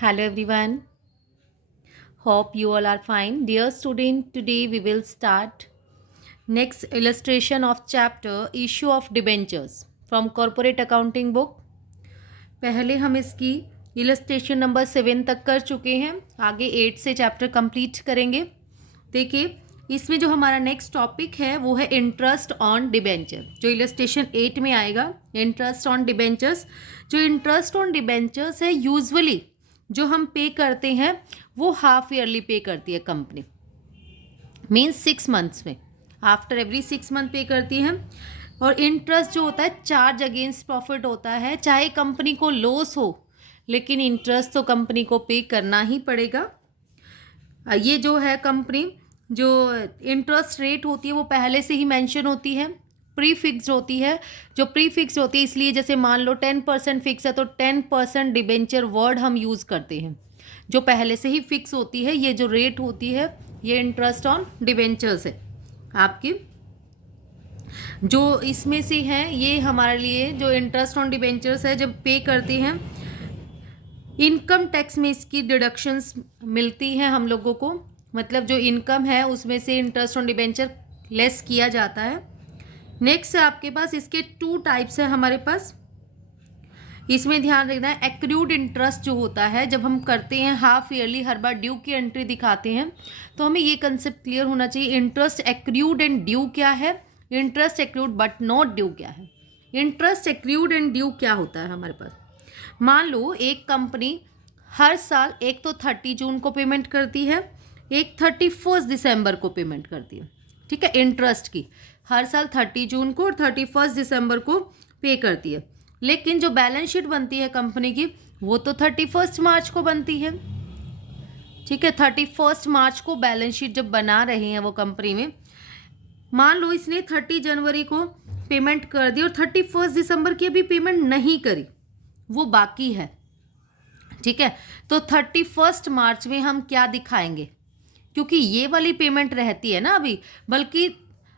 Hello everyone. Hope you all are fine. Dear student, today we will start next illustration of chapter issue of debentures from corporate accounting book. पहले हम इसकी illustration number 7 तक कर चुके हैं, आगे 8 से चैप्टर कंप्लीट करेंगे। देखिए इसमें जो हमारा नेक्स्ट टॉपिक है वो है इंटरेस्ट ऑन डिबेंचर, जो इलस्ट्रेशन 8 में आएगा। इंटरेस्ट ऑन डिबेंचर्स, जो इंटरेस्ट ऑन डिबेंचर्स है यूजुअली जो हम पे करते हैं वो हाफ ईयरली पे करती है कंपनी, मीन्स 6 मंथ्स में, आफ्टर एवरी 6 मंथ पे करती है। और इंटरेस्ट जो होता है चार्ज अगेंस्ट प्रॉफिट होता है, चाहे कंपनी को लॉस हो लेकिन इंटरेस्ट तो कंपनी को पे करना ही पड़ेगा। ये जो है कंपनी जो इंटरेस्ट रेट होती है वो पहले से ही मेंशन होती है, प्री फिक्स्ड होती है। जो प्री फिक्स्ड होती है इसलिए जैसे मान लो 10% फिक्स है तो 10% डिबेंचर वर्ड हम यूज़ करते हैं, जो पहले से ही फिक्स होती है। ये जो रेट होती है ये इंटरेस्ट ऑन डिबेंचर्स है आपकी, जो इसमें से है ये हमारे लिए जो इंटरेस्ट ऑन डिबेंचर्स है जब पे करते हैं इनकम टैक्स में इसकी डिडक्शंस मिलती हैं हम लोगों को, मतलब जो इनकम है उसमें से इंटरेस्ट ऑन डिबेंचर लेस किया जाता है। नेक्स्ट है आपके पास इसके 2 टाइप्स है हमारे पास, इसमें ध्यान रखना है। एक्रूड इंटरेस्ट जो होता है जब हम करते हैं हाफ ईयरली हर बार ड्यू की एंट्री दिखाते हैं तो हमें ये कंसेप्ट क्लियर होना चाहिए, इंटरेस्ट एक्रूड एंड ड्यू क्या है, interest accrued but not due क्या है। इंटरेस्ट एक्रूड एंड ड्यू क्या होता है हमारे पास, मान लो एक कंपनी हर साल एक तो 30 जून को पेमेंट करती है, एक 31 दिसंबर को पेमेंट करती है, ठीक है। इंटरेस्ट की हर साल 30 जून को और 31 दिसंबर को पे करती है, लेकिन जो बैलेंस शीट बनती है कंपनी की वो तो 31 मार्च को बनती है, ठीक है। 31 मार्च को बैलेंस शीट जब बना रहे हैं वो कंपनी में, मान लो इसने 30 जनवरी को पेमेंट कर दी और 31 दिसंबर की अभी पेमेंट नहीं करी, वो बाकी है, ठीक है। तो 31 मार्च में हम क्या दिखाएंगे, क्योंकि ये वाली पेमेंट रहती है ना अभी, बल्कि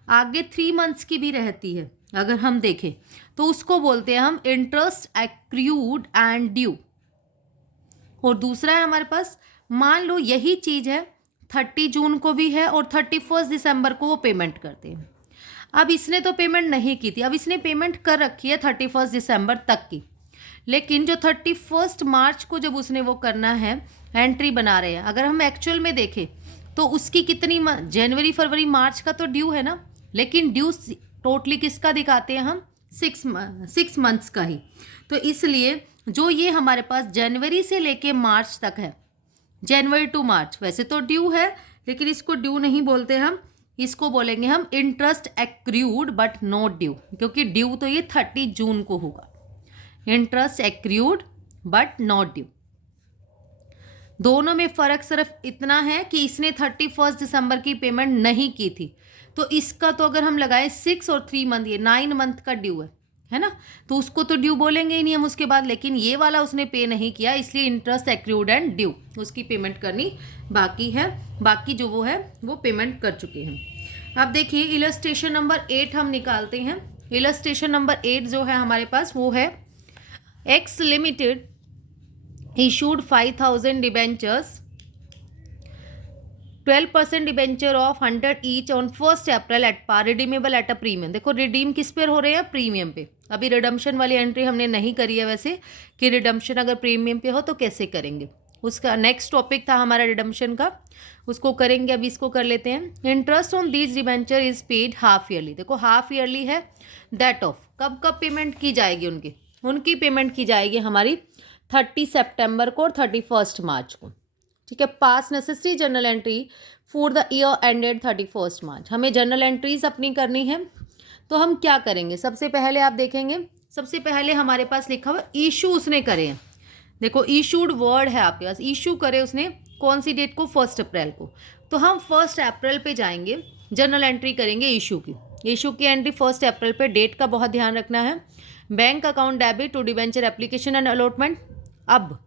आगे 3 मंथ्स की भी रहती है अगर हम देखें तो उसको बोलते हैं हम इंटरेस्ट एक्रूड एंड ड्यू। और दूसरा है हमारे पास, मान लो यही चीज़ है 30 जून को भी है और 31 दिसंबर को वो पेमेंट करते हैं। अब इसने तो पेमेंट नहीं की थी, अब इसने पेमेंट कर रखी है 31 दिसंबर तक की, लेकिन जो 31 मार्च को जब उसने वो करना है एंट्री बना रहे हैं, अगर हम एक्चुअल में देखें तो उसकी कितनी जनवरी फरवरी मार्च का तो ड्यू है ना, लेकिन ड्यू टोटली किसका दिखाते हैं हम, 6 मंथ्स का ही। तो इसलिए जो ये हमारे पास जनवरी से लेके मार्च तक है, जनवरी टू मार्च वैसे तो ड्यू है लेकिन इसको ड्यू नहीं बोलते हम, इसको बोलेंगे हम interest accrued but not due, क्योंकि ड्यू तो ये 30 जून को होगा। Interest accrued but not due, दोनों में फ़र्क सिर्फ इतना है कि इसने 31 दिसंबर की पेमेंट नहीं की थी, तो इसका तो अगर हम लगाए 6 और 3 मंथ, ये 9 मंथ का ड्यू है ना, तो उसको तो ड्यू बोलेंगे ही नहीं हम उसके बाद, लेकिन ये वाला उसने पे नहीं किया इसलिए इंटरेस्ट एक्रूड एंड ड्यू, उसकी पेमेंट करनी बाकी है, बाकी जो वो है वो पेमेंट कर चुके हैं। अब देखिए इलस्ट्रेशन नंबर 8 हम निकालते हैं। इलस्ट्रेशन नंबर 8 जो है हमारे पास वो है X limited issued 5,000 debentures, 12% debenture of 100 each on 1 April at par, redeemable at a premium. देखो रिडीम किस पर हो रहे हैं, प्रीमियम पे। अभी रिडम्पशन वाली एंट्री हमने नहीं करी है वैसे, कि रिडम्पशन अगर प्रीमियम पे हो तो कैसे करेंगे, उसका नेक्स्ट टॉपिक था हमारा रिडम्पशन का, उसको करेंगे, अभी इसको कर लेते हैं। Interest on these debenture is paid half yearly, देखो हाफ ईयरली है, दैट ऑफ कब कब पेमेंट की जाएगी, उनकी पेमेंट की जाएगी हमारी 30 सितंबर को और 31 मार्च को, ठीक है। पास necessary journal entry for the year ended 31 मार्च, हमें जर्नल एंट्रीज अपनी करनी है, तो हम क्या करेंगे, सबसे पहले आप देखेंगे, सबसे पहले हमारे पास लिखा हुआ इशू उसने करे हैं, देखो इशूड वर्ड है आपके पास, इशू करे उसने कौन सी डेट को, 1 अप्रैल को, तो हम 1 अप्रैल पे जाएंगे, जर्नल एंट्री करेंगे इशू की। इशू की एंट्री 1 अप्रैल पे, डेट का बहुत ध्यान रखना है। Bank account debit to debenture application and allotment, अब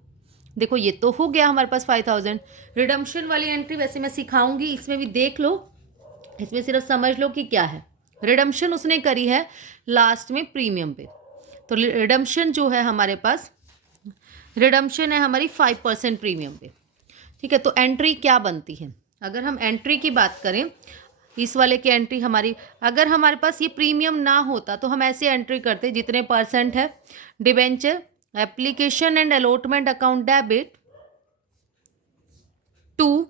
देखो ये तो हो गया हमारे पास 5,000। रिडम्पशन वाली एंट्री वैसे मैं सिखाऊंगी, इसमें भी देख लो, इसमें सिर्फ समझ लो कि क्या है। रिडम्पशन उसने करी है लास्ट में प्रीमियम पे, तो रिडम्पशन जो है हमारे पास रिडम्पशन है हमारी 5% प्रीमियम पे। ठीक है, तो एंट्री क्या बनती है, अगर हम एंट्री की बात करें, इस वाले की एंट्री हमारी, अगर हमारे पास ये प्रीमियम ना होता तो हम ऐसे एंट्री करते जितने परसेंट है debenture application and allotment account debit to,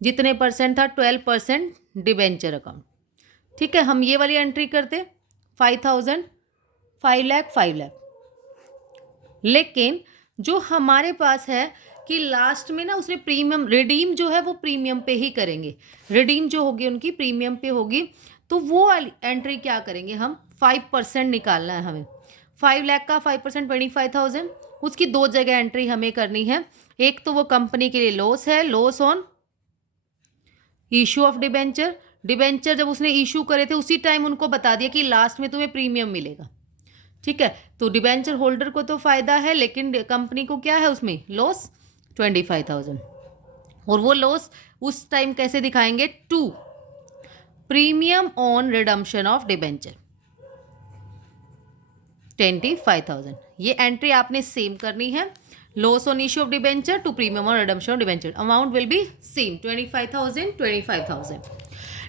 जितने परसेंट था 12% डिबेंचर अकाउंट। ठीक है, हम ये वाली एंट्री करते 5,000, 5 लाख, 5 लाख। लेकिन जो हमारे पास है कि लास्ट में ना उसने प्रीमियम रिडीम जो है वो प्रीमियम पे ही करेंगे, रिडीम जो होगी उनकी प्रीमियम पे होगी, तो वो वाली एंट्री क्या करेंगे हम, 5% निकालना है हमें। 5 लाख का 5% 25,000, उसकी दो जगह एंट्री हमें करनी है। एक तो वो कंपनी के लिए लॉस है, loss on issue of debenture, debenture जब उसने इशू करे थे उसी टाइम उनको बता दिया कि लास्ट में तुम्हें प्रीमियम मिलेगा। ठीक है, तो डिबेंचर होल्डर को तो फायदा है लेकिन कंपनी को क्या है उसमें लॉस 25,000, और वो लॉस उस टाइम कैसे दिखाएंगे, to premium on redemption of debenture 25,000। ये एंट्री आपने सेम करनी है, loss on issue of debenture to premium on redemption of debenture, amount will be same 25,000, 25,000।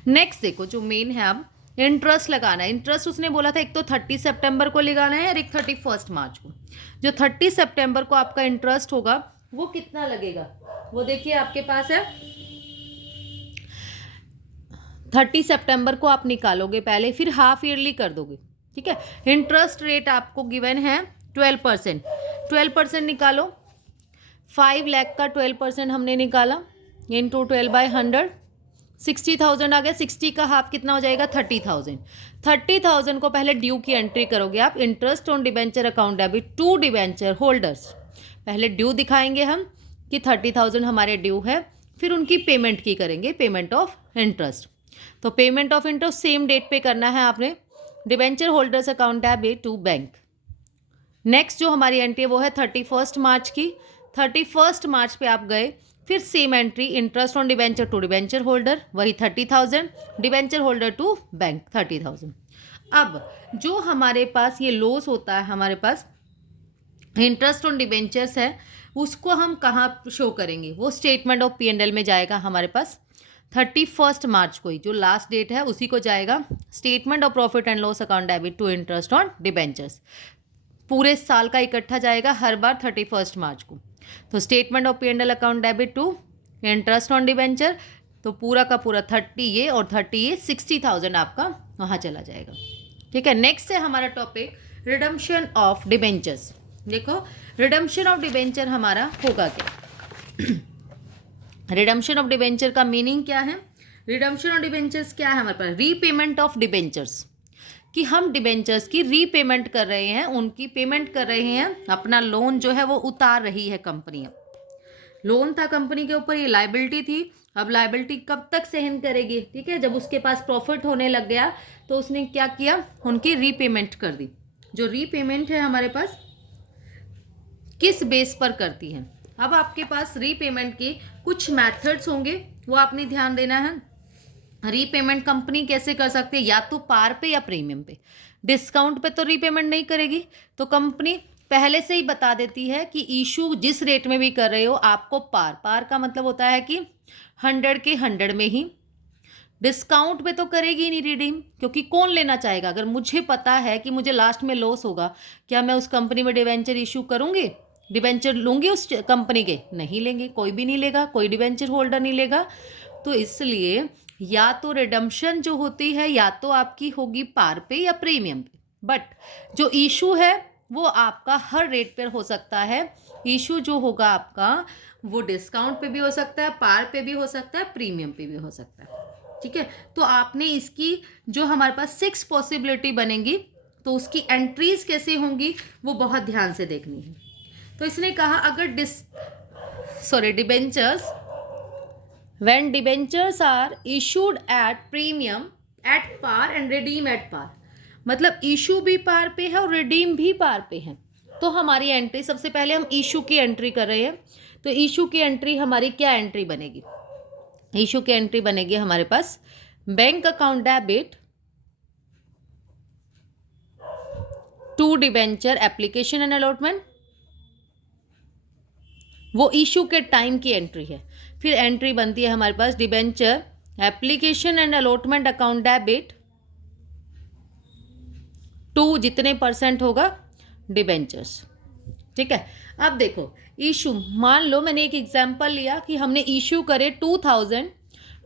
Next देखो जो मेन है, अब इंटरेस्ट लगाना है। इंटरेस्ट उसने बोला था एक तो 30 सितंबर को लगाना है और एक 31 मार्च को। जो 30 सितंबर को आपका इंटरेस्ट होगा वो कितना लगेगा, वो देखिए आपके पास है 30 सितंबर को आप निकालोगे पहले, फिर हाफ ईयरली कर दोगे। ठीक है, इंटरेस्ट रेट आपको गिवन है 12%, 12% निकालो। 5 लाख का 12% हमने निकाला, इंटू 12/100, 60,000 आ गया। 60 का हाफ कितना हो जाएगा, 30,000। 30,000 को पहले ड्यू की एंट्री करोगे आप, interest on debenture account debit to debenture holders. पहले ड्यू दिखाएंगे हम कि 30,000 हमारे ड्यू है, फिर उनकी पेमेंट की करेंगे, पेमेंट ऑफ इंटरेस्ट। तो payment of interest same date पे करना है आपने, debenture holders account debit to bank. Next जो हमारी एंट्री है वो है 31 मार्च की। 31 मार्च पे आप गए, फिर same entry, interest on debenture to debenture holder वही 30,000, डिबेंचर होल्डर टू बैंक 30,000। अब जो हमारे पास ये लॉस होता है, हमारे पास इंटरेस्ट ऑन डिबेंचर्स है, उसको हम कहाँ शो करेंगे, वो स्टेटमेंट ऑफ P&L में जाएगा हमारे पास। 31 मार्च को ही जो लास्ट डेट है उसी को जाएगा statement of profit and loss account debit to interest on debentures. पूरे साल का इकट्ठा जाएगा हर बार 31 मार्च को। तो statement of P&L account debit to interest on debenture, तो पूरा का पूरा 30 ये और 30 ये 60,000 आपका वहाँ चला जाएगा। ठीक है, नेक्स्ट है हमारा टॉपिक रिडम्पशन ऑफ डिबेंचर्स। देखो रिडम्पशन ऑफ डिबेंचर हमारा होगा क्या, रिडम्पशन ऑफ डिबेंचर का मीनिंग क्या है, रिडम्पशन ऑफ डिबेंचर्स क्या है हमारे पास, रीपेमेंट ऑफ डिबेंचर्स, कि हम डिबेंचर्स की रीपेमेंट कर रहे हैं, उनकी पेमेंट कर रहे हैं, अपना लोन जो है वो उतार रही है कंपनी। लोन था कंपनी के ऊपर, ये लायबिलिटी थी, अब लायबिलिटी कब तक सहन करेगी। ठीक है, जब उसके पास प्रॉफिट होने लग गया तो उसने क्या किया, उनकी रीपेमेंट कर दी। जो रीपेमेंट है हमारे पास किस बेस पर करती है, अब आपके पास रीपेमेंट के कुछ मेथड्स होंगे, वो आपने ध्यान देना है। रीपेमेंट कंपनी कैसे कर सकते हैं, या तो पार पे या प्रीमियम पे। डिस्काउंट पे तो रीपेमेंट नहीं करेगी, तो कंपनी पहले से ही बता देती है कि इशू जिस रेट में भी कर रहे हो आपको पार, पार का मतलब होता है कि 100 के 100 में ही। डिस्काउंट पे तो करेगी नहीं रिडीम, क्योंकि कौन लेना चाहेगा, अगर मुझे पता है कि मुझे लास्ट में लॉस होगा, क्या मैं उस कंपनी में डिवेंचर इशू करूँगी, डिवेंचर लूँगी उस कंपनी के, नहीं लेंगे, कोई भी नहीं लेगा, कोई डिवेंचर होल्डर नहीं लेगा। तो इसलिए या तो रिडम्पशन जो होती है या तो आपकी होगी पार पे या प्रीमियम पे, बट जो इशू है वो आपका हर रेट पर हो सकता है। इशू जो होगा आपका वो डिस्काउंट पे भी हो सकता है, पार पे भी हो सकता है, प्रीमियम पे भी हो सकता है। ठीक है, तो आपने इसकी जो हमारे पास 6 पॉसिबिलिटी बनेंगी, तो उसकी एंट्रीज कैसे होंगी वो बहुत ध्यान से देखनी है। तो इसने कहा अगर debentures when debentures are issued at premium at par and redeem at par, मतलब इशू भी पार पे है और रिडीम भी पार पे है। तो हमारी एंट्री, सबसे पहले हम इशू की एंट्री कर रहे हैं, तो इशू की एंट्री हमारी क्या एंट्री बनेगी, इशू की एंट्री बनेगी हमारे पास bank account debit to debenture application and allotment वो इशू के टाइम की एंट्री है। फिर एंट्री बनती है हमारे पास debenture application and allotment account debit to जितने % होगा डिबेंचर्स। ठीक है। अब देखो इशू, मान लो मैंने एक एग्जांपल लिया कि हमने इशू करे 2000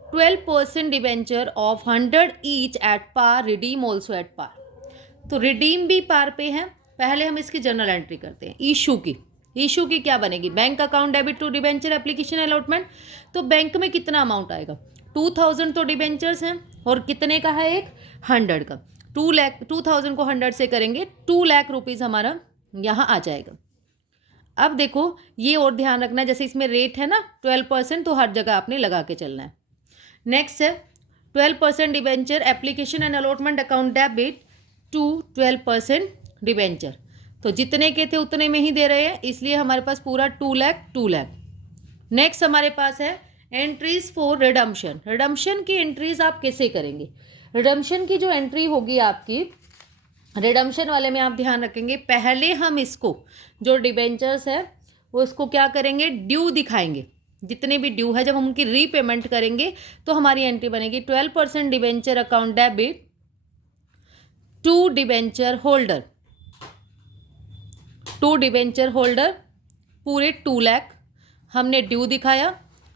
12% debenture of 100 each at par, redeem also at par. तो रिडीम भी पार पे है। पहले हम इसकी जनरल एंट्री करते हैं इशू की। इशू की क्या बनेगी, bank account debit to debenture application allotment. तो बैंक में कितना अमाउंट आएगा, 2000 तो डिबेंचर्स हैं और कितने का है, एक 100 का। 2000 को 100 से करेंगे 2 लाख रुपीज़ हमारा यहाँ आ जाएगा। अब देखो ये और ध्यान रखना, जैसे इसमें रेट है ना 12%, तो हर जगह आपने लगा के चलना है। नेक्स्ट है 12% debenture application and allotment account debit to 12% debenture. तो जितने के थे उतने में ही दे रहे हैं, इसलिए हमारे पास पूरा 2 लाख। नेक्स्ट हमारे पास है एंट्रीज फॉर रिडम्पशन। रिडम्पशन की एंट्रीज आप कैसे करेंगे, रिडम्पशन की जो एंट्री होगी आपकी, रिडम्पशन वाले में आप ध्यान रखेंगे, पहले हम इसको जो डिबेंचर्स है वो इसको क्या करेंगे, ड्यू दिखाएंगे। जितने भी ड्यू है जब हम उनकी रीपेमेंट करेंगे तो हमारी एंट्री बनेगी 12% debenture account debit to debenture holder. To debenture holder पूरे 2 लाख हमने ड्यू दिखाया,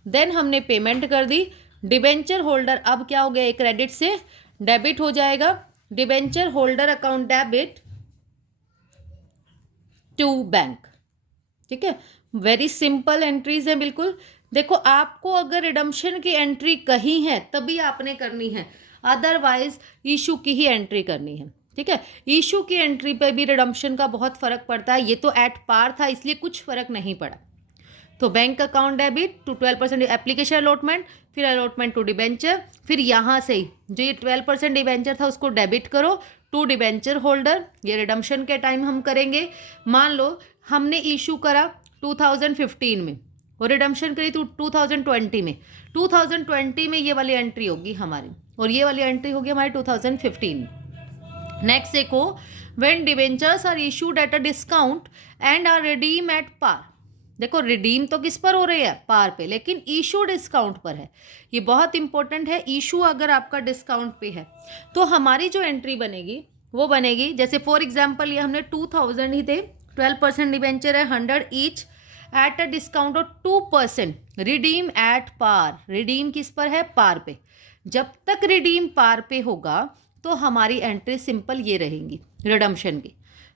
देन हमने पेमेंट कर दी। डिबेंचर होल्डर अब क्या हो गया, एक क्रेडिट से डेबिट हो जाएगा। Debenture holder account debit to bank. ठीक है, वेरी सिंपल एंट्रीज है बिल्कुल। देखो आपको अगर रिडम्पशन की एंट्री कही है तभी आपने करनी है, अदरवाइज इशू की ही एंट्री करनी है। ठीक है, इशू की एंट्री पे भी रिडम्पशन का बहुत फर्क पड़ता है, ये तो एट पार था इसलिए कुछ फर्क नहीं पड़ा। तो bank account debit to 12% application allotment, फिर अलॉटमेंट टू डिबेंचर, फिर यहाँ से ही जो ये 12% डिबेंचर था उसको डेबिट करो टू डिबेंचर होल्डर। ये रिडम्पशन के टाइम हम करेंगे। मान लो हमने इशू करा 2015 में और रिडम्पशन करी तो 2020 में। 2020 में ये वाली एंट्री होगी हमारी और ये वाली एंट्री होगी हमारी 2015। नेक्स्ट देखो, when debentures are issued at a discount and are redeem at par. देखो रिडीम तो किस पर हो रही है, पार पे, लेकिन इशू डिस्काउंट पर है। ये बहुत इंपॉर्टेंट है, इशू अगर आपका डिस्काउंट पे है तो हमारी जो एंट्री बनेगी वो बनेगी, जैसे फॉर एग्जांपल ये हमने 2000 ही थे, 12% डिबेंचर है 100 each at a discount of 2%, redeem at par. Redeem किस पर है, पार पे। जब तक रिडीम पार पे होगा तो हमारी एंट्री सिंपल ये रहेंगी रिडम्पशन की।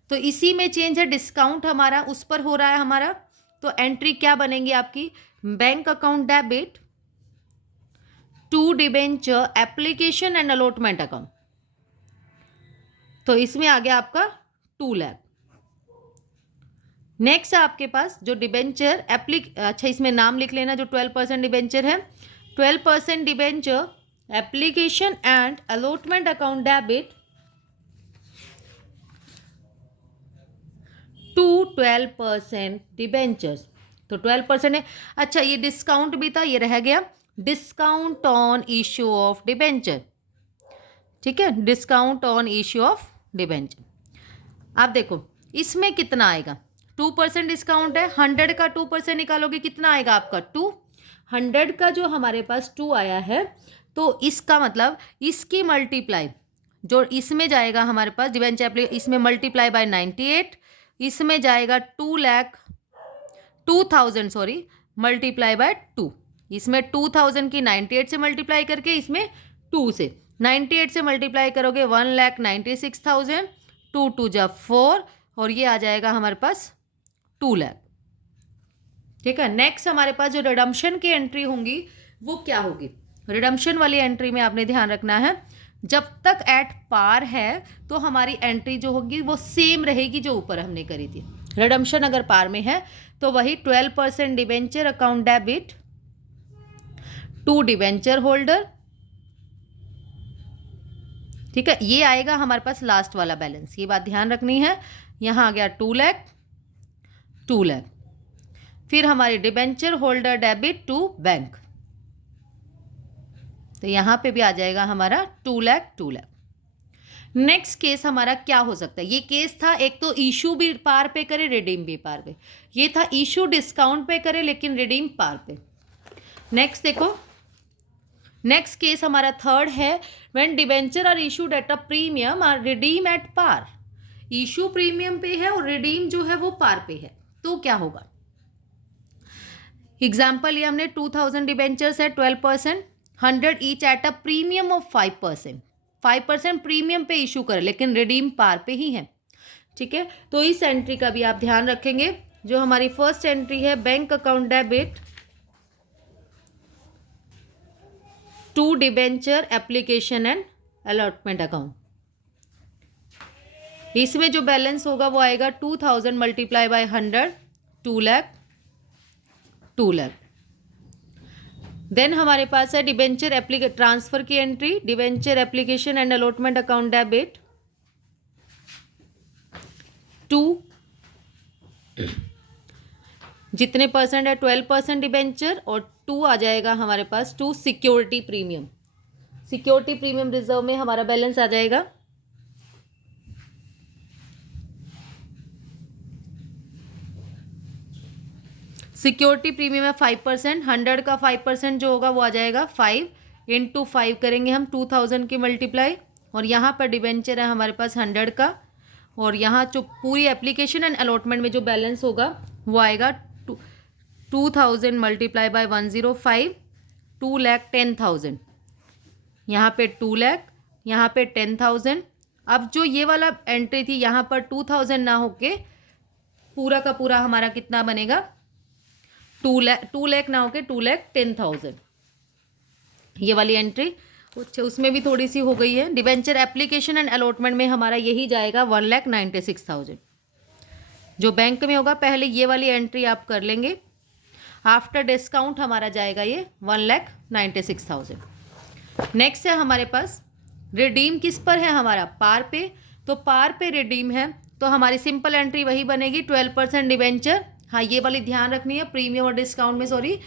तो इसी में चेंज है, डिस्काउंट हमारा उस पर हो रहा है हमारा, तो एंट्री क्या बनेगी आपकी, bank account debit to debenture application and allotment account. तो इसमें आ गया आपका 2 लाख। नेक्स्ट है आपके पास जो डिबेंचर अच्छा इसमें नाम लिख लेना, जो 12% डिबेंचर है, 12% debenture application and allotment account debit to 12% debentures. तो 12% है। अच्छा ये डिस्काउंट भी था, ये रह गया, discount on issue of debenture. ठीक है, discount on issue of debenture. आप देखो इसमें कितना आएगा, 2% डिस्काउंट है, 100 का 2% निकालोगे कितना आएगा आपका 2। 100 का जो हमारे पास 2 आया है तो इसका मतलब इसकी मल्टीप्लाई जो इसमें जाएगा हमारे पास डिबेंचर एप्लीकेशन, इसमें मल्टीप्लाई बाय 98, इसमें जाएगा 2000 सॉरी मल्टीप्लाई बाय 2। इसमें 2000 की 98 से मल्टीप्लाई करके इसमें 2 से 98 से मल्टीप्लाई करोगे 1,96,000, 2 2 जा 4 और ये आ जाएगा हमारे पास 2 लाख। ठीक है, नेक्स्ट हमारे पास जो रिडम्पशन की एंट्री होंगी वो क्या होगी, रिडम्पशन वाली एंट्री में आपने ध्यान रखना है, जब तक एट पार है तो हमारी एंट्री जो होगी वो सेम रहेगी जो ऊपर हमने करी थी। रिडम्पशन अगर पार में है तो वही 12% debenture account debit to debenture holder. ठीक है, ये आएगा हमारे पास लास्ट वाला बैलेंस, ये बात ध्यान रखनी है। यहाँ आ गया 2 लाख 2 लाख, फिर हमारी debenture holder debit to bank, तो यहाँ पे भी आ जाएगा हमारा 2 लाख 2 लाख। नेक्स्ट केस हमारा क्या हो सकता है, ये केस था एक तो इशू भी पार पे करे, रिडीम भी पार पे, ये था इशू डिस्काउंट पे करे लेकिन रिडीम पार पे। नेक्स्ट देखो, नेक्स्ट केस हमारा थर्ड है, when debenture are issued at a premium are redeem at par. Issue premium पे है और रिडीम जो है वो पार पे है, तो क्या होगा। एग्जाम्पल ये हमने 2000 डिबेंचर्स है 12%, 100 each at a premium of 5%, 5% premium पे इशू कर लेकिन रिडीम पार पे ही है। ठीक है, तो इस एंट्री का भी आप ध्यान रखेंगे। जो हमारी फर्स्ट एंट्री है, bank account debit to debenture application and allotment account, इसमें जो बैलेंस होगा वो आएगा 2000 multiply by 100, 2 lakh, 2 lakh. Then हमारे पास है डिबेंचर ट्रांसफर की entry, debenture application and allotment account debit to, जितने परसेंट है 12% डिबेंचर और 2 आ जाएगा हमारे पास to security premium. Security premium reserve में हमारा बैलेंस आ जाएगा सिक्योरिटी प्रीमियम है 5%, 100 का 5% जो होगा वो आ जाएगा 5 इंटू 5 करेंगे हम 2000 की मल्टीप्लाई, और यहाँ पर डिबेंचर है हमारे पास 100 का, और यहाँ जो पूरी एप्लीकेशन एंड अलॉटमेंट में जो बैलेंस होगा वो आएगा 2000 मल्टीप्लाई बाय 105, 2,10,000, यहाँ पे 2 लाख, यहाँ पे 10,000। अब जो ये वाला एंट्री थी यहाँ पर 2000 ना होके पूरा का पूरा हमारा कितना बनेगा 2 लाख ना होके 2,10,000, ये वाली एंट्री। अच्छा, उसमें भी थोड़ी सी हो गई है। डिबेंचर एप्लीकेशन एंड अलॉटमेंट में हमारा यही जाएगा 1,96,000, जो बैंक में होगा पहले ये वाली एंट्री आप कर लेंगे, आफ्टर डिस्काउंट हमारा जाएगा ये 1,96,000। नेक्स्ट है हमारे पास रिडीम किस पर है हमारा, पार पे, तो पार पे रिडीम है तो हमारी सिंपल एंट्री वही बनेगी 12% डिबेंचर। हाँ, ये वाली ध्यान रखनी है प्रीमियम और डिस्काउंट में, सॉरी,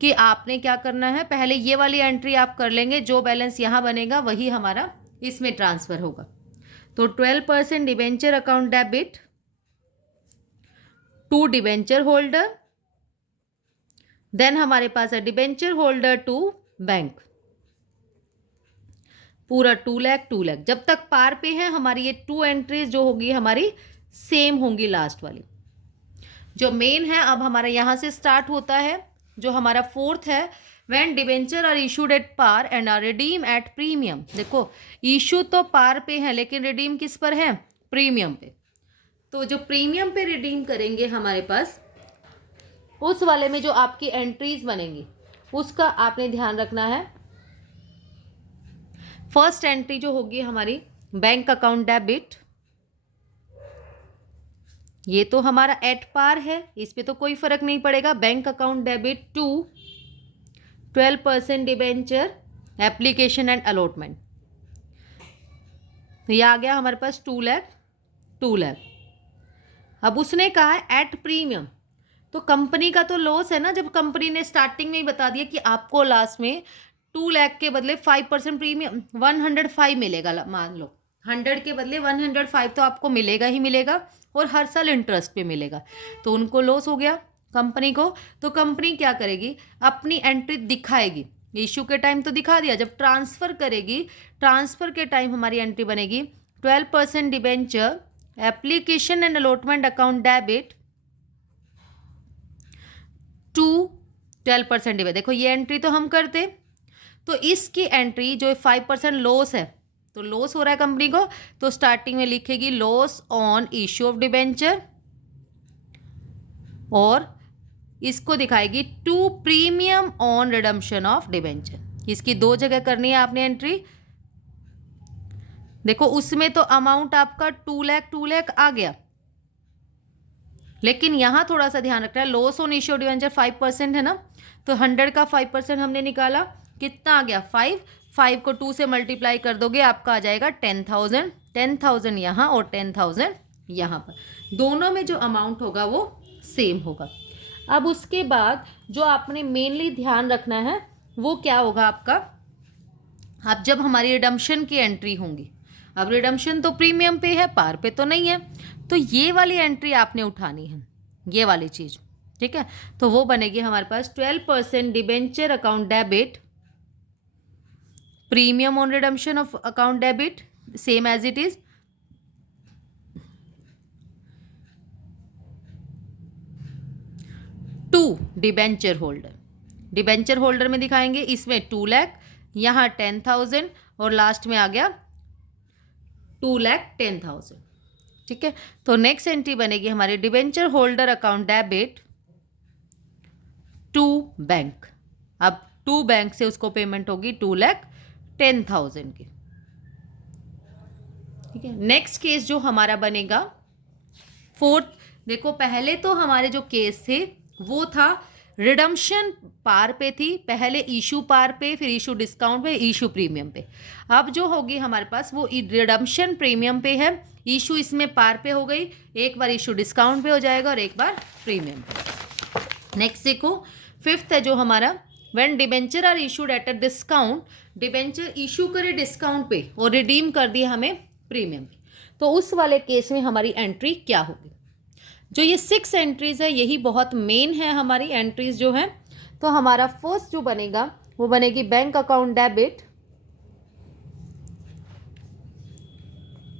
कि आपने क्या करना है, पहले ये वाली एंट्री आप कर लेंगे, जो बैलेंस यहाँ बनेगा वही हमारा इसमें ट्रांसफ़र होगा। तो 12% debenture account debit to debenture holder, then हमारे पास है डिबेंचर होल्डर टू बैंक, पूरा 2 लाख 2 लाख। जब तक पार पे है हमारी ये 2 एंट्रीज जो होगी हमारी सेम होंगी लास्ट वाली। जो मेन है अब हमारा यहाँ से स्टार्ट होता है, जो हमारा फोर्थ है, when debenture are issued at par and are redeem at premium. देखो, इशू तो पार पे है लेकिन रिडीम किस पर है, प्रीमियम पे। तो जो प्रीमियम पे रिडीम करेंगे हमारे पास, उस वाले में जो आपकी एंट्रीज बनेंगी उसका आपने ध्यान रखना है। फर्स्ट एंट्री जो होगी हमारी बैंक अकाउंट डेबिट, ये तो हमारा एट पार है, इस पे तो कोई फर्क नहीं पड़ेगा। Bank account debit to 12% debenture application and allotment, ये आ गया हमारे पास 2 लाख 2 लाख। अब उसने कहा है एट प्रीमियम, तो कंपनी का तो लॉस है ना, जब कंपनी ने स्टार्टिंग में ही बता दिया कि आपको लास्ट में 2 लाख के बदले 5% प्रीमियम 105 मिलेगा, मान लो 100 के बदले 105 तो आपको मिलेगा ही मिलेगा, और हर साल इंटरेस्ट पे मिलेगा, तो उनको लॉस हो गया कंपनी को। तो कंपनी क्या करेगी, अपनी एंट्री दिखाएगी, इशू के टाइम तो दिखा दिया, जब ट्रांसफ़र करेगी, ट्रांसफ़र के टाइम हमारी एंट्री बनेगी 12% debenture application and allotment account debit to 12% debenture. देखो ये एंट्री तो हम करते, तो इसकी एंट्री जो 5% लॉस है, तो लॉस हो रहा है कंपनी को, तो स्टार्टिंग में लिखेगी loss on issue of debenture, और इसको दिखाएगी to premium on redemption of debenture. इसकी 2 जगह करनी है आपने एंट्री। देखो उसमें तो अमाउंट आपका 2 लाख आ गया, लेकिन यहाँ थोड़ा सा ध्यान रखना है, loss on issue of debenture 5% है ना, तो 100 का 5% हमने निकाला, कितना आ गया 5 को 2 से मल्टीप्लाई कर दोगे आपका आ जाएगा 10,000, 10,000 यहाँ और 10,000 यहाँ पर, दोनों में जो अमाउंट होगा वो सेम होगा। अब उसके बाद जो आपने मेनली ध्यान रखना है वो क्या होगा आपका, अब जब हमारी रिडम्पशन की एंट्री होंगी, अब रिडम्पशन तो प्रीमियम पे है, पार पे तो नहीं है, तो ये वाली एंट्री आपने उठानी है, ये वाली चीज़, ठीक है। तो वो बनेगी हमारे पास 12% debenture account debit, premium on redemption of account debit same as it is, to debenture holder. Debenture holder में दिखाएंगे, इसमें 2 लाख, यहाँ 10,000 और लास्ट में आ गया 2,10,000, ठीक है। तो नेक्स्ट एंट्री बनेगी हमारी debenture holder account debit to bank. अब टू बैंक से उसको पेमेंट होगी 2,10,000 की, ठीक है। नेक्स्ट केस जो हमारा बनेगा फोर्थ, देखो पहले तो हमारे जो केस थे वो था रिडम्पशन पार पे थी, पहले इशू पार पे, फिर इशू डिस्काउंट पे, इशू प्रीमियम पे। अब जो होगी हमारे पास वो रिडम्पशन प्रीमियम पे है, इशू इसमें पार पे हो गई, एक बार इशू डिस्काउंट पे हो जाएगा और एक बार प्रीमियम पे। नेक्स्ट देखो फिफ्थ है जो हमारा, when debenture are issued at a discount, debenture issue करे डिस्काउंट पे और रिडीम कर दिया हमें प्रीमियम पे, तो उस वाले केस में हमारी एंट्री क्या होगी। जो ये 6 एंट्रीज है यही बहुत मेन है हमारी एंट्रीज जो है। तो हमारा फर्स्ट जो बनेगा वो बनेगी bank account debit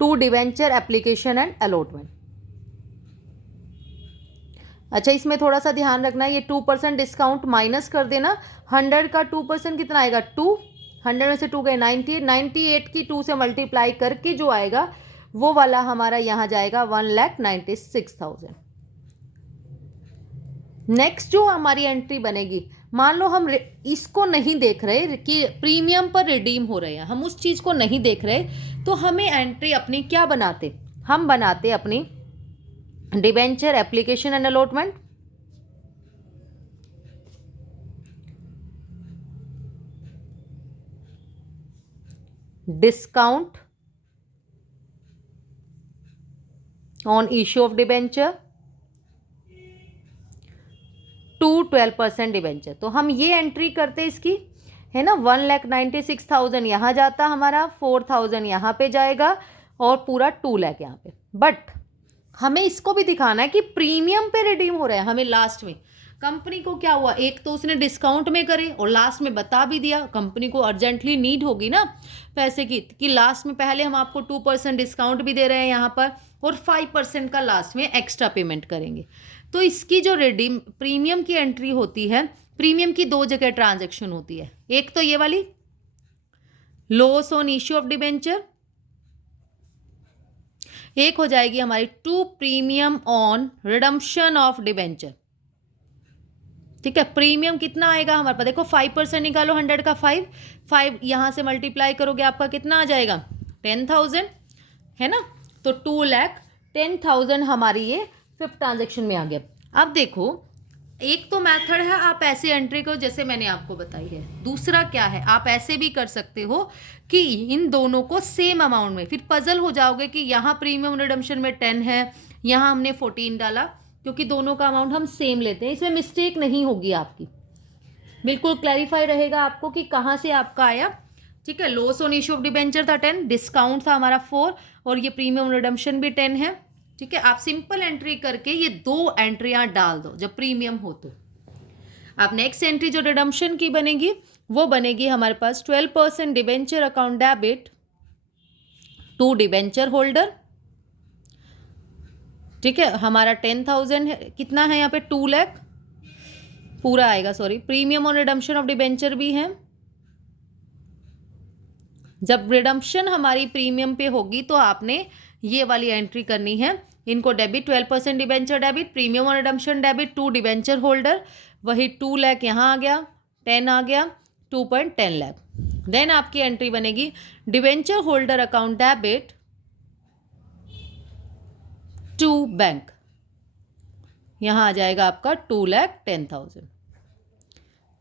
to debenture application and allotment. अच्छा, इसमें थोड़ा सा ध्यान रखना है, ये 2% डिस्काउंट माइनस कर देना, 100 का 2% कितना आएगा 2, 100 में से 2 गए 98, 98 की 2 से मल्टीप्लाई करके जो आएगा वो वाला हमारा यहाँ जाएगा 1,96,000। नेक्स्ट जो हमारी एंट्री बनेगी, मान लो हम इसको नहीं देख रहे कि प्रीमियम पर रिडीम हो रहे हैं, हम उस चीज़ को नहीं देख रहे, तो हमें एंट्री अपनी क्या बनाते, हम बनाते अपनी debenture application and allotment, discount on issue of debenture to 12% debenture. तो हम ये एंट्री करते इसकी, है ना, 1,96,000 यहाँ जाता हमारा, 4,000 यहाँ पे जाएगा और पूरा 2 लाख यहाँ पे। बट हमें इसको भी दिखाना है कि प्रीमियम पे रिडीम हो रहा है। हमें लास्ट में कंपनी को क्या हुआ, एक तो उसने डिस्काउंट में करे और लास्ट में बता भी दिया, कंपनी को अर्जेंटली नीड होगी ना पैसे की, कि लास्ट में पहले हम आपको 2% डिस्काउंट भी दे रहे हैं यहाँ पर और 5% का लास्ट में एक्स्ट्रा पेमेंट करेंगे। तो इसकी जो रिडीम प्रीमियम की एंट्री होती है, प्रीमियम की 2 जगह ट्रांजैक्शन होती है, एक तो ये वाली loss on issue of debenture, एक हो जाएगी हमारी to premium on redemption of debenture, ठीक है। प्रीमियम कितना आएगा हमारे पास, देखो 5% निकालो, 100 का 5 यहाँ से मल्टीप्लाई करोगे आपका कितना आ जाएगा 10,000, है ना। तो 2,10,000 हमारी ये 5th ट्रांजेक्शन में आ गया। अब देखो एक तो मेथड है आप ऐसे एंट्री को जैसे मैंने आपको बताई है, दूसरा क्या है आप ऐसे भी कर सकते हो कि इन दोनों को सेम अमाउंट में, फिर पजल हो जाओगे कि यहाँ प्रीमियम रिडम्पशन में 10 है, यहाँ हमने 14 डाला, क्योंकि दोनों का अमाउंट हम सेम लेते हैं, इसमें मिस्टेक नहीं होगी आपकी, बिल्कुल क्लैरिफाई रहेगा आपको कि कहाँ से आपका आया, ठीक है। Loss on issue of debenture था 10, डिस्काउंट था हमारा 4 और ये प्रीमियम रिडम्पशन भी 10 है, ठीक है। आप सिंपल एंट्री करके ये 2 एंट्रियां डाल दो जब प्रीमियम हो तो। अब नेक्स्ट एंट्री जो रिडम्पशन की बनेगी वो बनेगी हमारे पास 12% debenture account debit to debenture holder, ठीक है। हमारा 10,000 है, कितना है यहाँ पे 2 लाख पूरा आएगा, सॉरी, प्रीमियम और रिडम्पशन ऑफ डिबेंचर भी है। जब रिडम्पशन हमारी प्रीमियम पे होगी तो आपने ये वाली एंट्री करनी है, इनको डेबिट 12% डिबेंचर डेबिट, प्रीमियम और redemption debit to debenture holder, वही 2 लाख यहाँ आ गया, 10 आ गया, 2.10 लाख। देन आपकी एंट्री बनेगी debenture holder account debit to bank, यहाँ आ जाएगा आपका 2,10,000।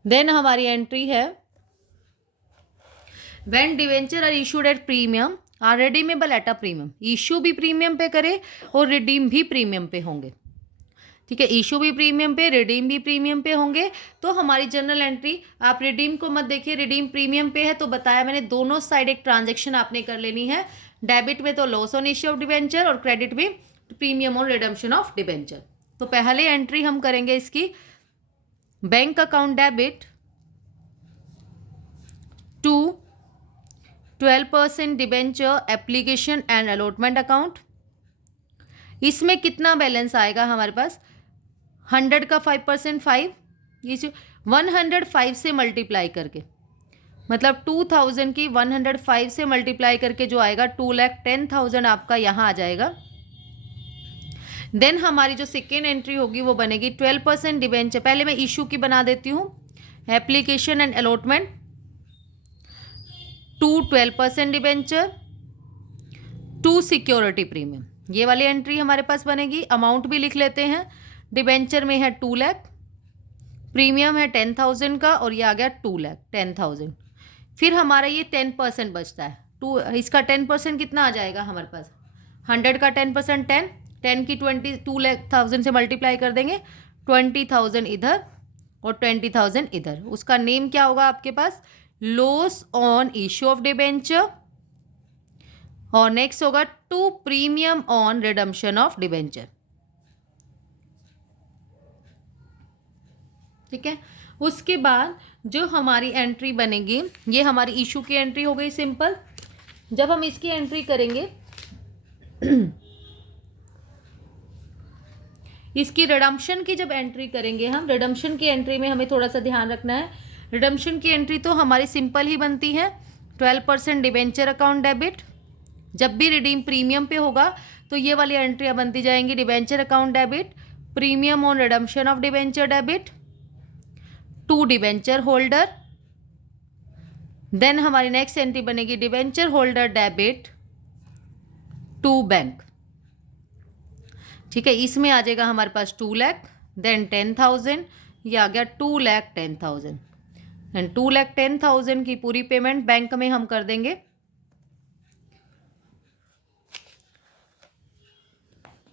देन हमारी एंट्री है when debenture are issued at premium are redeemable at a premium, issue भी प्रीमियम पे करे और रिडीम भी प्रीमियम पे होंगे, ठीक है। इशू भी प्रीमियम पे, रिडीम भी प्रीमियम पे होंगे, तो हमारी जनरल एंट्री, आप रिडीम को मत देखिए, रिडीम प्रीमियम पे है तो बताया मैंने, दोनों साइड एक ट्रांजेक्शन आपने कर लेनी है, डेबिट में तो loss on issue of debenture और क्रेडिट में premium on redemption of debenture. तो पहले एंट्री हम करेंगे इसकी, bank account debit to 12% debenture application and allotment account. इसमें कितना बैलेंस आएगा हमारे पास, 100 का 5% 5, इस 105 से मल्टीप्लाई करके, मतलब 2000 की 105 से मल्टीप्लाई करके जो आएगा 2,10,000 आपका यहाँ आ जाएगा। देन हमारी जो सेकेंड एंट्री होगी वो बनेगी 12% डिबेंचर, पहले मैं इशू की बना देती हूँ, application and allotment to 12% debenture to security premium, ये वाली एंट्री हमारे पास बनेगी। अमाउंट भी लिख लेते हैं, डिबेंचर में है 2 लाख, प्रीमियम है 10,000 का और ये आ गया 2,10,000। फिर हमारा ये 10% बचता है, इसका 10% कितना आ जाएगा हमारे पास, 100 का 10% 10 की 22,00,000 से मल्टीप्लाई कर देंगे, 20,000 इधर और 20,000 इधर, उसका नेम क्या होगा आपके पास, loss on issue of debenture, और नेक्स्ट होगा to premium on redemption of debenture. ठीक है, उसके बाद जो हमारी एंट्री बनेगी, ये हमारी इशू की एंट्री हो गई सिंपल। जब हम इसकी एंट्री करेंगे इसकी रिडम्पशन की जब एंट्री करेंगे हम, रिडम्पशन की एंट्री में हमें थोड़ा सा ध्यान रखना है। रिडम्पशन की एंट्री तो हमारी सिंपल ही बनती है, 12% डिबेंचर अकाउंट डेबिट, जब भी रिडीम प्रीमियम पे होगा तो ये वाली एंट्रियाँ बनती जाएंगी, debenture account debit, premium on redemption of debenture debit to debenture holder. Then हमारी नेक्स्ट एंट्री बनेगी debenture holder debit to bank. ठीक है, इसमें आ जाएगा हमारे पास 2 लाख, देन 10,000, ये आ गया 2,10,000, एंड 2,10,000 की पूरी पेमेंट बैंक में हम कर देंगे।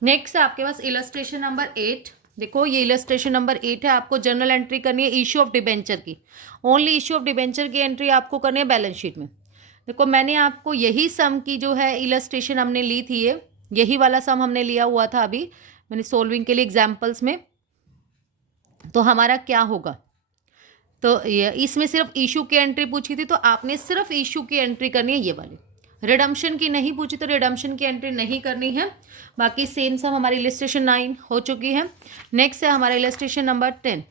नेक्स्ट है आपके पास इलस्ट्रेशन नंबर 8। देखो ये इलस्ट्रेशन नंबर 8 है, आपको जर्नल एंट्री करनी है इशू ऑफ डिबेंचर की, ओनली इशू ऑफ डिबेंचर की एंट्री आपको करनी है बैलेंस शीट में। देखो मैंने आपको यही सम की जो है इलस्ट्रेशन हमने ली थी, यही वाला सम हमने लिया हुआ था अभी मैंने सोल्विंग के लिए एग्जाम्पल्स में। तो हमारा क्या होगा, तो इसमें सिर्फ इशू की एंट्री पूछी थी तो आपने सिर्फ इशू की एंट्री करनी है ये वाली, रिडम्पशन की नहीं पूछी तो रिडम्पशन की एंट्री नहीं करनी है। बाकी सेम सम हमारी इलस्ट्रेशन 9 हो चुकी है। नेक्स्ट है हमारा illustration number 10।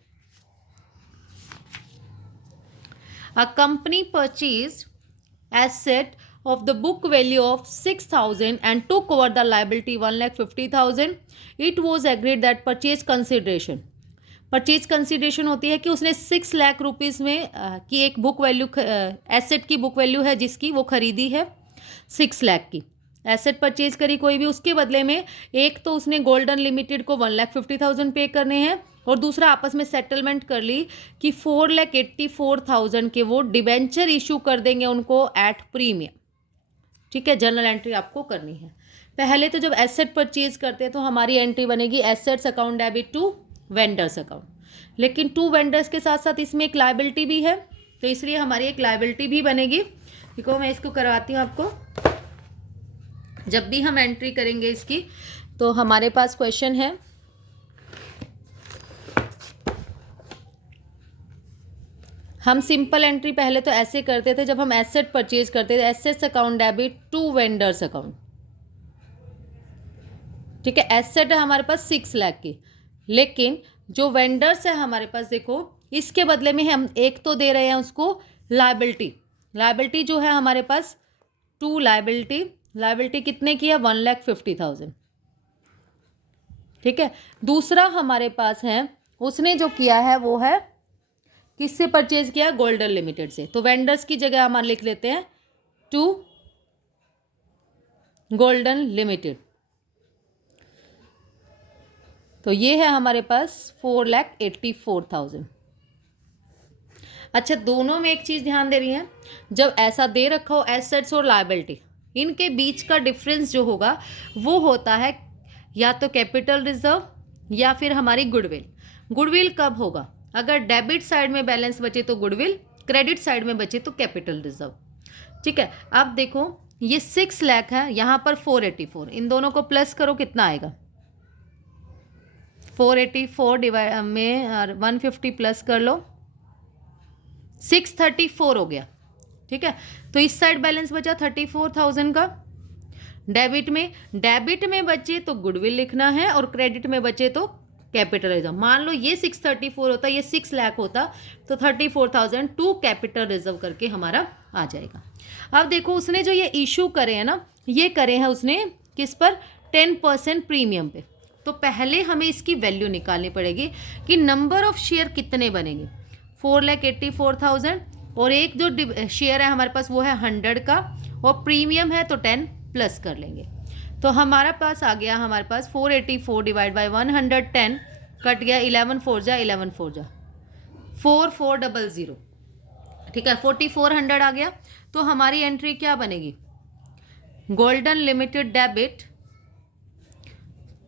A company purchased asset of the book value of 6,000 and took over the liability 1,50,000. It was agreed that purchase consideration होती है कि उसने 6 लाख रुपीज़ में की एक बुक वैल्यू, एसेट की बुक वैल्यू है जिसकी वो खरीदी है 6 लाख की एसेट परचेज करी कोई भी, उसके बदले में एक तो उसने गोल्डन लिमिटेड को 1,50,000 पे करने हैं और दूसरा आपस में सेटलमेंट कर ली कि 4,84,000 के वो डिबेंचर इशू कर देंगे उनको एट प्रीमियम। ठीक है, जर्नल एंट्री आपको करनी है। पहले तो जब एसेट परचेज करते हैं तो हमारी एंट्री बनेगी assets account debit to vendors account, लेकिन टू वेंडर्स के साथ साथ इसमें एक लायबिलिटी भी है तो इसलिए हमारी एक लायबिलिटी भी बनेगी। देखो मैं इसको करवाती हूँ आपको। जब भी हम एंट्री करेंगे इसकी तो हमारे पास क्वेश्चन है, हम सिंपल एंट्री पहले तो ऐसे करते थे जब हम एसेट परचेज करते थे, assets account debit to vendors account. ठीक है, एसेट है हमारे पास 6 लाख की, लेकिन जो वेंडर्स है हमारे पास देखो इसके बदले में हम एक तो दे रहे हैं उसको लायबिलिटी जो है हमारे पास टू लायबिलिटी कितने की है 1,50,000। ठीक है, दूसरा हमारे पास है उसने जो किया है वो है किससे परचेज किया, गोल्डन लिमिटेड से, तो वेंडर्स की जगह हम लिख लेते हैं टू गोल्डन लिमिटेड। तो ये है हमारे पास 4,84,000। अच्छा, दोनों में एक चीज़ ध्यान दे रही है, जब ऐसा दे रखा हो एसेट्स और लायबिलिटी, इनके बीच का डिफरेंस जो होगा वो होता है या तो कैपिटल रिजर्व या फिर हमारी गुडविल कब होगा, अगर डेबिट साइड में बैलेंस बचे तो गुडविल, क्रेडिट साइड में बचे तो कैपिटल रिजर्व। ठीक है, अब देखो ये 6 लाख है, यहाँ पर 484, इन दोनों को प्लस करो कितना आएगा, 484 डिवाइड में 150 प्लस कर लो, 634 हो गया। ठीक है, तो इस साइड बैलेंस बचा 34,000 का। डेबिट में बचे तो गुडविल लिखना है, और क्रेडिट में बचे तो कैपिटल रिजर्व। मान लो ये 634 होता, ये 6 लाख होता, तो 34,000 टू कैपिटल रिजर्व करके हमारा आ जाएगा। अब देखो उसने जो ये इशू करे हैं ना, ये करे हैं उसने किस पर, 10% प्रीमियम पे। तो पहले हमें इसकी वैल्यू निकालनी पड़ेगी कि नंबर ऑफ शेयर कितने बनेंगे, 4,84,000, और एक जो शेयर है हमारे पास वो है 100 का, और प्रीमियम है तो 10 प्लस कर लेंगे। तो हमारे पास आ गया, हमारे पास 484 डिवाइड बाई 110 कट गया, 11 4 जा 4400, ठीक है, 4400 आ गया। तो हमारी एंट्री क्या बनेगी, गोल्डन लिमिटेड डेबिट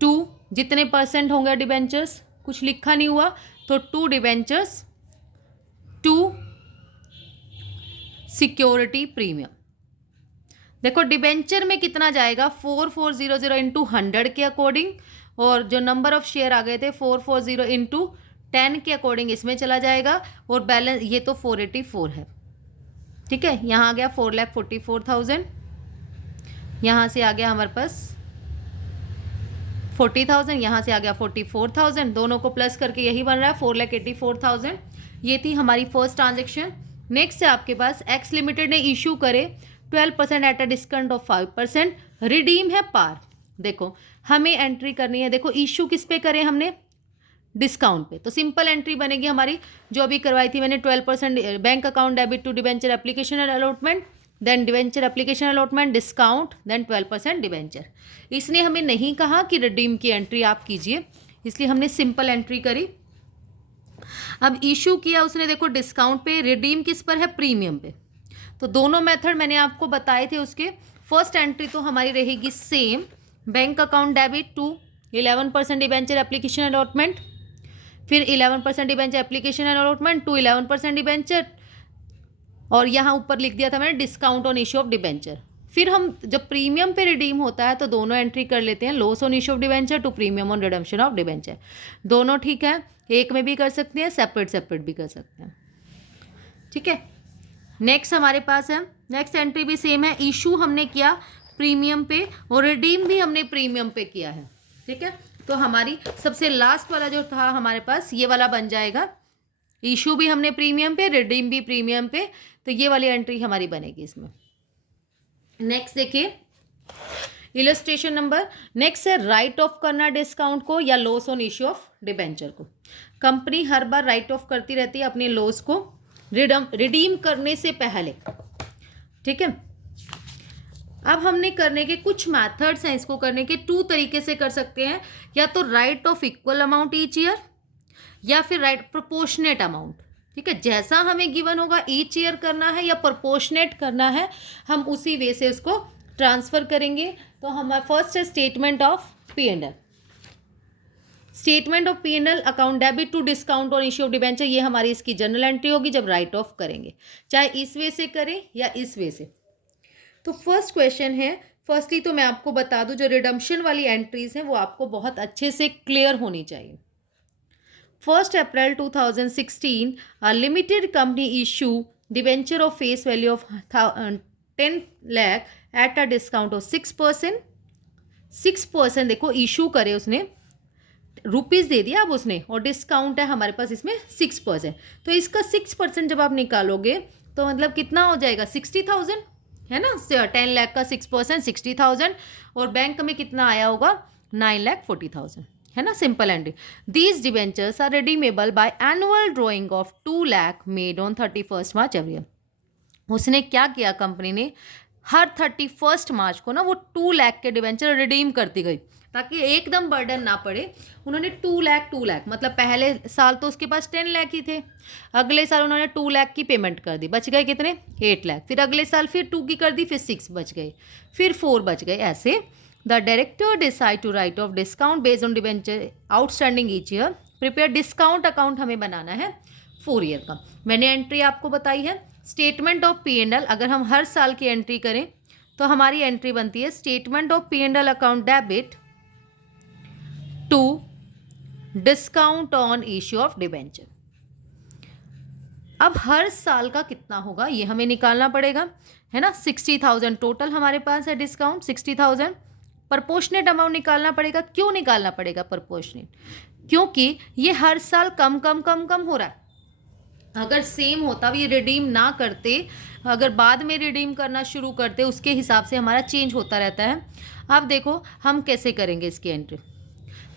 टू, जितने परसेंट होंगे डिबेंचर्स, कुछ लिखा नहीं हुआ, तो 2 डिबेंचर्स टू सिक्योरिटी प्रीमियम। देखो डिबेंचर में कितना जाएगा, 4400 इंटू 100 के अकॉर्डिंग, और जो नंबर ऑफ शेयर आ गए थे 440 इंटू 10 के अकॉर्डिंग इसमें चला जाएगा, और बैलेंस ये तो 484 है। ठीक है, यहाँ आ गया 4,44,000, यहाँ से आ गया हमारे पास 40,000, यहाँ से आ गया 44,000, दोनों को प्लस करके यही बन रहा है 4,84,000। ये थी हमारी फर्स्ट ट्रांजेक्शन। नेक्स्ट है आपके पास एक्स लिमिटेड ने इशू करे 12% eight a discount of 5%, redeem है पार। देखो हमें एंट्री करनी है, देखो इशू किस पे करें हमने, डिस्काउंट पे, तो सिंपल एंट्री बनेगी हमारी जो अभी करवाई थी मैंने, 12% bank account debit to debenture application allotment, then debenture application allotment discount, then 12% debenture. इसने हमें नहीं कहा कि रिडीम की एंट्री आप कीजिए, इसलिए हमने सिंपल एंट्री करी। अब इशू किया उसने, देखो डिस्काउंट पे, रिडीम किस पर है, प्रीमियम पे। तो दोनों मेथड मैंने आपको बताए थे उसके। फर्स्ट एंट्री तो हमारी रहेगी same, bank account debit to 11% debenture application allotment, फिर 11% debenture application allotment to 11% debenture, और यहाँ ऊपर लिख दिया था मैंने discount on issue of debenture. फिर हम जब प्रीमियम पे रिडीम होता है तो दोनों एंट्री कर लेते हैं, loss on issue of debenture to premium on redemption of debenture. दोनों ठीक है, एक में भी कर सकते हैं, सेपरेट भी कर सकते हैं। ठीक है, नेक्स्ट हमारे पास है, नेक्स्ट एंट्री भी सेम है, इशू हमने किया प्रीमियम पे और रिडीम भी हमने प्रीमियम पे किया है। ठीक है, तो हमारी सबसे लास्ट वाला जो था हमारे पास ये वाला बन जाएगा, इशू भी हमने प्रीमियम पे, रिडीम भी प्रीमियम पे, तो ये वाली एंट्री हमारी बनेगी इसमें। नेक्स्ट देखिए इलस्ट्रेशन नंबर, नेक्स्ट है राइट ऑफ करना डिस्काउंट को या loss on issue of debenture को। कंपनी हर बार राइट ऑफ करती रहती है अपने लॉस को रिडीम करने से पहले। ठीक है, अब हमने करने के कुछ मेथड्स हैं, इसको करने के 2 तरीके से कर सकते हैं, या तो right of equal amount each year, या फिर राइट प्रोपोर्शनेट अमाउंट। ठीक है, जैसा हमें गिवन होगा ईच ईयर करना है या प्रोपोर्शनेट करना है, हम उसी वे से इसको ट्रांसफर करेंगे। तो हमारा फर्स्ट है statement of P&L। Statement of P&L account debit to discount on issue of debenture, ये हमारी इसकी जनरल एंट्री होगी जब राइट ऑफ करेंगे, चाहे इस वे से करें या इस वे से। तो फर्स्ट क्वेश्चन है, फर्स्टली तो मैं आपको बता दूं जो रिडम्पशन वाली एंट्रीज हैं वो आपको बहुत अच्छे से क्लियर होनी चाहिए। 1 अप्रैल 2016 a limited company issue debenture of face value of 10 lakh at a discount of 6%। 6% देखो इशू करे उसने, रुपीज़ दे दिया अब उसने, और डिस्काउंट है हमारे पास इसमें 6%। तो इसका 6% जब आप निकालोगे तो मतलब कितना हो जाएगा, 60,000 है ना। 10 लाख का 6% 60,000, और बैंक में कितना आया होगा, 9,40,000 है ना। Simple entry, these debentures are redeemable by annual drawing of 2 lakh made on 31 March every year. उसने क्या किया, कंपनी ने हर 31 मार्च को ना वो 2 लाख के डिबेंचर रिडीम करती गई ताकि एकदम बर्डन ना पड़े। उन्होंने 2 लाख मतलब पहले साल तो उसके पास 10 लाख ही थे, अगले साल उन्होंने 2 लाख की पेमेंट कर दी, बच गए कितने, 8 लाख। फिर अगले साल फिर 2 की कर दी, फिर 6 बच गए, फिर 4 बच गए। ऐसे the director decide to write off discount based on debenture outstanding each year. Prepare discount account हमें बनाना है 4 ईयर का। मैंने एंट्री आपको बताई है। स्टेटमेंट ऑफ P&L, अगर हम हर साल की एंट्री करें तो हमारी एंट्री बनती है statement of P&L account debit to discount on issue of debenture. अब हर साल का कितना होगा ये हमें निकालना पड़ेगा, है ना। 60,000 टोटल हमारे पास है डिस्काउंट, 60,000। प्रपोर्शनेट अमाउंट निकालना पड़ेगा। क्यों निकालना पड़ेगा प्रपोर्शनेट? क्योंकि ये हर साल कम कम कम कम हो रहा है। अगर सेम होता, ये रिडीम ना करते, अगर बाद में रिडीम करना शुरू करते, उसके हिसाब से हमारा चेंज होता रहता है। अब देखो हम कैसे करेंगे इसकी एंट्री।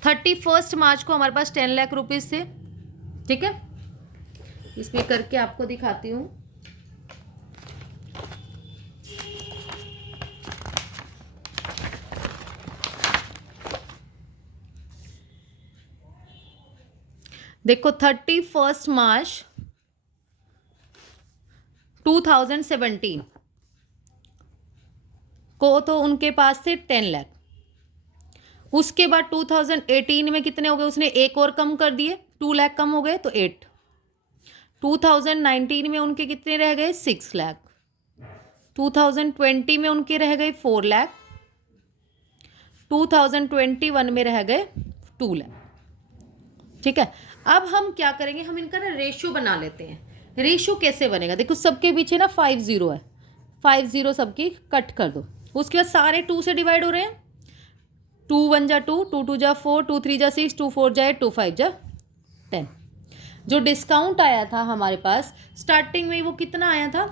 31 मार्च को हमारे पास 10 लाख रुपीज़ थे, ठीक है। इसमें करके आपको दिखाती हूँ। देखो 31 मार्च 2017 को तो उनके पास थे 10 लाख। उसके बाद 2018 में कितने हो गए, उसने एक और कम कर दिए, 2 लाख कम हो गए तो 8। 2019 में उनके कितने रह गए, 6 लाख। 2020 में उनके रह गए 4 लाख। 2021 में रह गए 2 लाख, ठीक है। अब हम क्या करेंगे, हम इनका ना रेशियो बना लेते हैं। रेशियो कैसे बनेगा, देखो सबके पीछे ना 5 0 है, 5 0 सबकी कट कर दो। उसके बाद सारे 2 से डिवाइड हो रहे हैं। 2 1 जा 2, 2 2 जा 4, 2 3 जा 6, 2 4 जा 8, 2 5 जा 10। जो डिस्काउंट आया था हमारे पास स्टार्टिंग में, वो कितना आया था,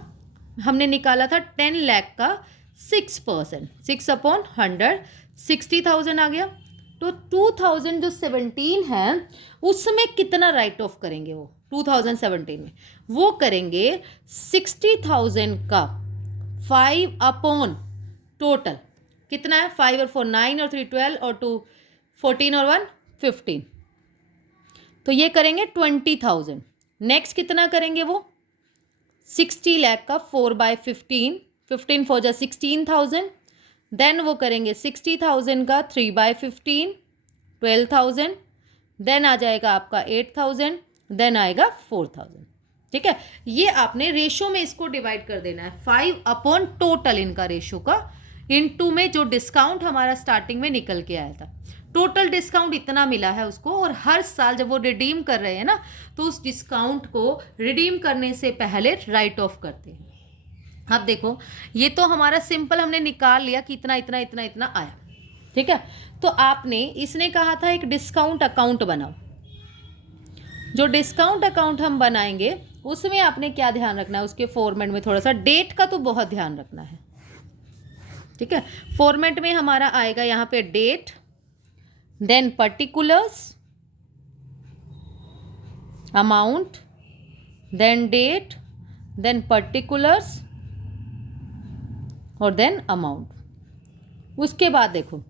हमने निकाला था 10 लाख का 6%, 6/100, 60,000 आ गया। तो 2017 है उसमें कितना राइट ऑफ करेंगे, वो 2017 में वो करेंगे 60,000 का 5 टोटल कितना है, 5 और 4 9 और 3 12 और 2 14 और 1 15, तो ये करेंगे 20,000। नेक्स्ट कितना करेंगे, वो 60 लाख का 4/15, 15 4 जा 16,000। देन वो करेंगे 60,000 का 3/15, 12,000। देन आ जाएगा आपका 8,000, देन आएगा 4,000, ठीक है। ये आपने रेशो में इसको डिवाइड कर देना है, 5 टोटल इनका रेशो का, इनटू में जो डिस्काउंट हमारा स्टार्टिंग में निकल के आया था। टोटल डिस्काउंट इतना मिला है उसको, और हर साल जब वो रिडीम कर रहे हैं ना, तो उस डिस्काउंट को रिडीम करने से पहले राइट ऑफ करते हैं। अब देखो ये तो हमारा सिंपल हमने निकाल लिया कि इतना इतना इतना इतना आया, ठीक है। तो आपने, इसने कहा था एक डिस्काउंट अकाउंट बनाओ। जो डिस्काउंट अकाउंट हम बनाएंगे उसमें आपने क्या ध्यान रखना है, उसके फॉर्मेट में थोड़ा सा डेट का तो बहुत ध्यान रखना है, ठीक है। फॉर्मेट में हमारा आएगा यहाँ पे date, then particulars, amount, then date, then particulars और देन अमाउंट। उसके बाद देखो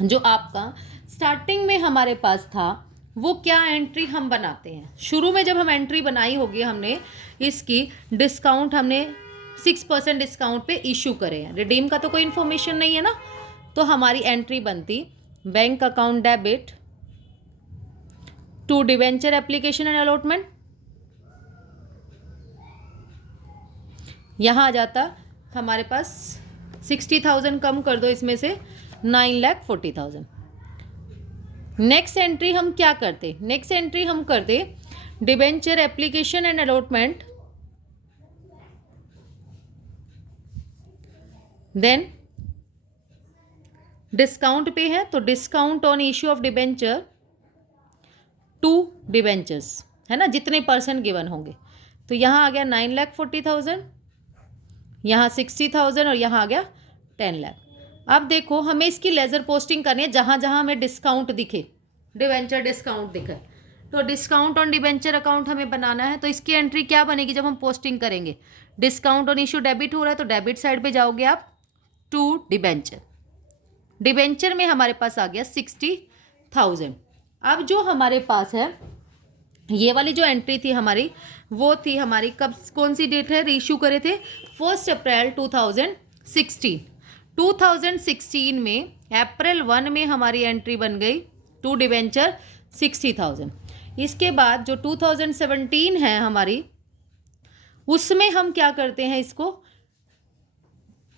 जो आपका स्टार्टिंग में हमारे पास था, वो क्या एंट्री हम बनाते हैं। शुरू में जब हम एंट्री बनाई होगी हमने इसकी, डिस्काउंट हमने 6% डिस्काउंट पे इशू करे हैं, रिडीम का तो कोई इन्फॉर्मेशन नहीं है ना, तो हमारी एंट्री बनती bank account debit to debenture application and allotment. यहाँ आ जाता हमारे पास 60,000 कम कर दो इसमें से, 9,40,000। नेक्स्ट एंट्री हम क्या करते, नेक्स्ट एंट्री हम करते debenture application and allotment, then discount पे है तो discount on issue of debenture to debentures, है ना, जितने परसेंट गिवन होंगे। तो यहाँ आ गया 9,40,000, यहाँ 60,000 और यहाँ आ गया 10 लाख। अब देखो हमें इसकी लेजर पोस्टिंग करनी है, जहाँ जहाँ हमें डिस्काउंट दिखे, डिवेंचर डिस्काउंट दिखे, तो डिस्काउंट ऑन डिवेंचर अकाउंट हमें बनाना है। तो इसकी एंट्री क्या बनेगी जब हम पोस्टिंग करेंगे, डिस्काउंट ऑन इशू डेबिट हो रहा है तो डेबिट साइड पे जाओगे आप, टू डिवेंचर। डिवेंचर में हमारे पास आ गया 60,000। अब जो हमारे पास है ये वाली जो एंट्री थी हमारी, वो थी हमारी कब, कौन सी डेट है, रीइश्यू करे थे 1 अप्रैल 2016। 2016 में अप्रैल 1 में हमारी एंट्री बन गई टू डिवेंचर 60,000। इसके बाद जो 2017 है हमारी, उसमें हम क्या करते हैं, इसको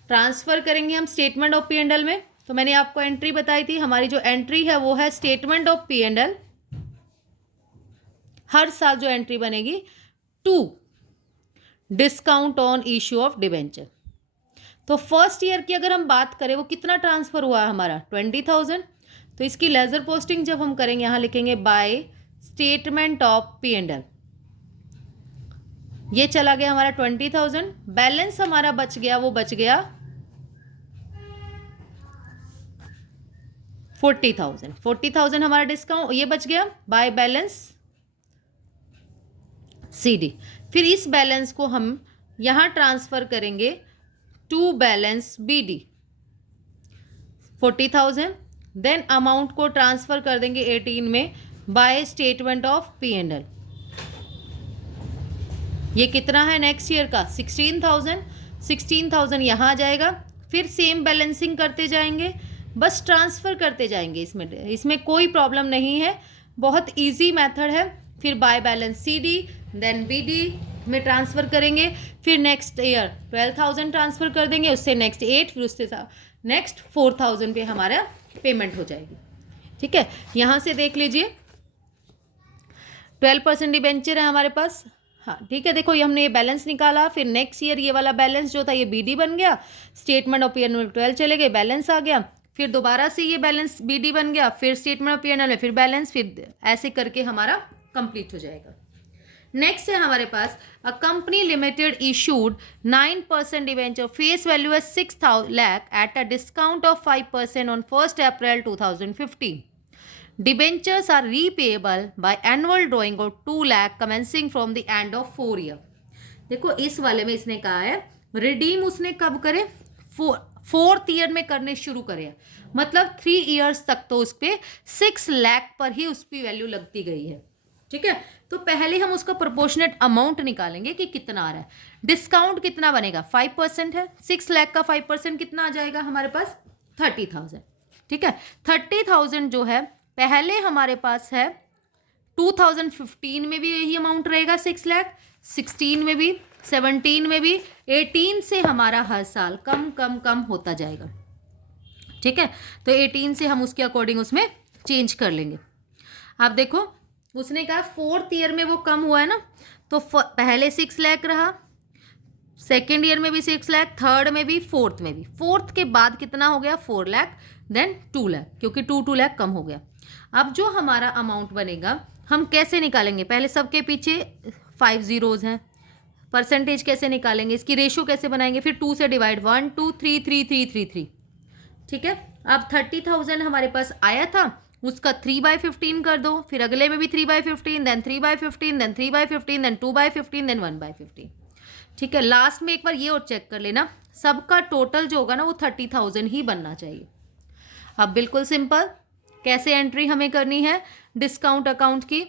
ट्रांसफ़र करेंगे हम statement of P and L में। तो मैंने आपको एंट्री बताई थी, हमारी जो एंट्री है वो है statement of P and L. हर साल जो एंट्री बनेगी to discount on issue of debenture. तो फर्स्ट ईयर की अगर हम बात करें वो कितना ट्रांसफ़र हुआ है हमारा 20,000। तो इसकी लेजर पोस्टिंग जब हम करेंगे यहाँ लिखेंगे bye statement of P and L. ये चला गया हमारा 20,000। बैलेंस हमारा बच गया, वो बच गया 40,000। 40,000 हमारा डिस्काउंट ये बच गया बाय बैलेंस सी डी। फिर इस बैलेंस को हम यहाँ ट्रांसफ़र करेंगे to balance B D 40,000। Then amount को ट्रांसफ़र कर देंगे 18 में by statement of P and L. ये कितना है नेक्स्ट ईयर का 16,000। 16,000 यहाँ आ जाएगा। फिर सेम बैलेंसिंग करते जाएंगे, बस ट्रांसफ़र करते जाएंगे। इसमें कोई प्रॉब्लम नहीं है, बहुत इजी मेथड है। फिर by balance C D then B D में ट्रांसफ़र करेंगे। फिर नेक्स्ट ईयर 12,000 ट्रांसफ़र कर देंगे, उससे नेक्स्ट 8, फिर उससे नेक्स्ट 4,000 पे हमारा पेमेंट हो जाएगी। ठीक है, यहाँ से देख लीजिए 12% डिबेंचर है हमारे पास। हाँ ठीक है, देखो ये हमने ये बैलेंस निकाला। फिर नेक्स्ट ईयर ये वाला बैलेंस जो था ये बी डी बन गया। Statement of P and L 12 चले गए, बैलेंस आ गया। फिर दोबारा से ये बैलेंस बी डी बन गया, फिर statement of P and L में फिर बैलेंस, फिर ऐसे करके हमारा कंप्लीट हो जाएगा। नेक्स्ट है हमारे पास a company limited issued 9% debenture face value है 6 lakh at a discount of 5% on 1 April 2015। Debentures are repayable by annual drawing of 2 lakh commencing from the end of 4 year. देखो इस वाले में इसने कहा है रिडीम उसने कब करे, 4th ईयर में करने शुरू करे, मतलब 3 ईयर्स तक तो उस पर 6 लाख पर ही उसकी वैल्यू लगती गई है। ठीक है, तो पहले हम उसका प्रोपोर्शनेट अमाउंट निकालेंगे कि कितना आ रहा है। डिस्काउंट कितना बनेगा 5% है, 6 लाख का 5% कितना आ जाएगा हमारे पास 30,000। ठीक है, 30,000 जो है पहले हमारे पास है 2015 में भी यही अमाउंट रहेगा 6 लाख, 16 में भी, 17 में भी, 18 से हमारा हर साल कम कम कम होता जाएगा। ठीक है, तो 18 से हम उसके अकॉर्डिंग उसमें चेंज कर लेंगे। आप देखो उसने कहा 4th ईयर में वो कम हुआ है ना, तो पहले 6 लाख रहा, सेकेंड ईयर में भी 6 लाख, थर्ड में भी, फोर्थ में भी। फोर्थ के बाद कितना हो गया 4 लाख, देन 2 लाख, क्योंकि 2 लाख कम हो गया। अब जो हमारा अमाउंट बनेगा हम कैसे निकालेंगे, पहले सबके पीछे 5 जीरोज़ हैं, परसेंटेज कैसे निकालेंगे, इसकी रेशो कैसे बनाएंगे, फिर 2 से डिवाइड 1 2 3 3 3 3 3। ठीक है, अब 30,000 हमारे पास आया था, उसका 3/15 कर दो, फिर अगले में भी 3/15, देन 3/15, देन 3/15, देन 2/15, देन 1/15। ठीक है, लास्ट में एक बार ये और चेक कर लेना, सबका टोटल जो होगा ना वो 30,000 ही बनना चाहिए। अब बिल्कुल सिंपल, कैसे एंट्री हमें करनी है डिस्काउंट अकाउंट की,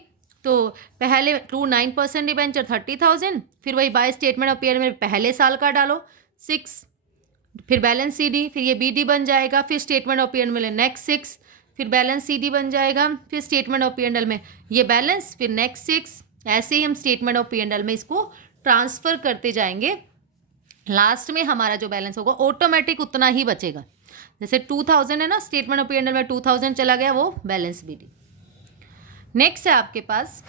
तो पहले 9% डिबेंचर 30,000, फिर वही बाय स्टेटमेंट ऑफ पीरियड में पहले साल का डालो 6, फिर बैलेंस सी डी, फिर ये बी डी बन जाएगा, फिर स्टेटमेंट ऑफ पीरियड में नेक्स्ट 6, फिर बैलेंस सी डी बन जाएगा, फिर statement of P and L में ये बैलेंस, फिर नेक्स्ट 6। ऐसे ही हम statement of P and L में इसको ट्रांसफ़र करते जाएंगे। लास्ट में हमारा जो बैलेंस होगा ऑटोमेटिक उतना ही बचेगा। जैसे 2,000 है ना, statement of P and L में 2,000 चला गया, वो बैलेंस बी डी। नेक्स्ट है आपके पास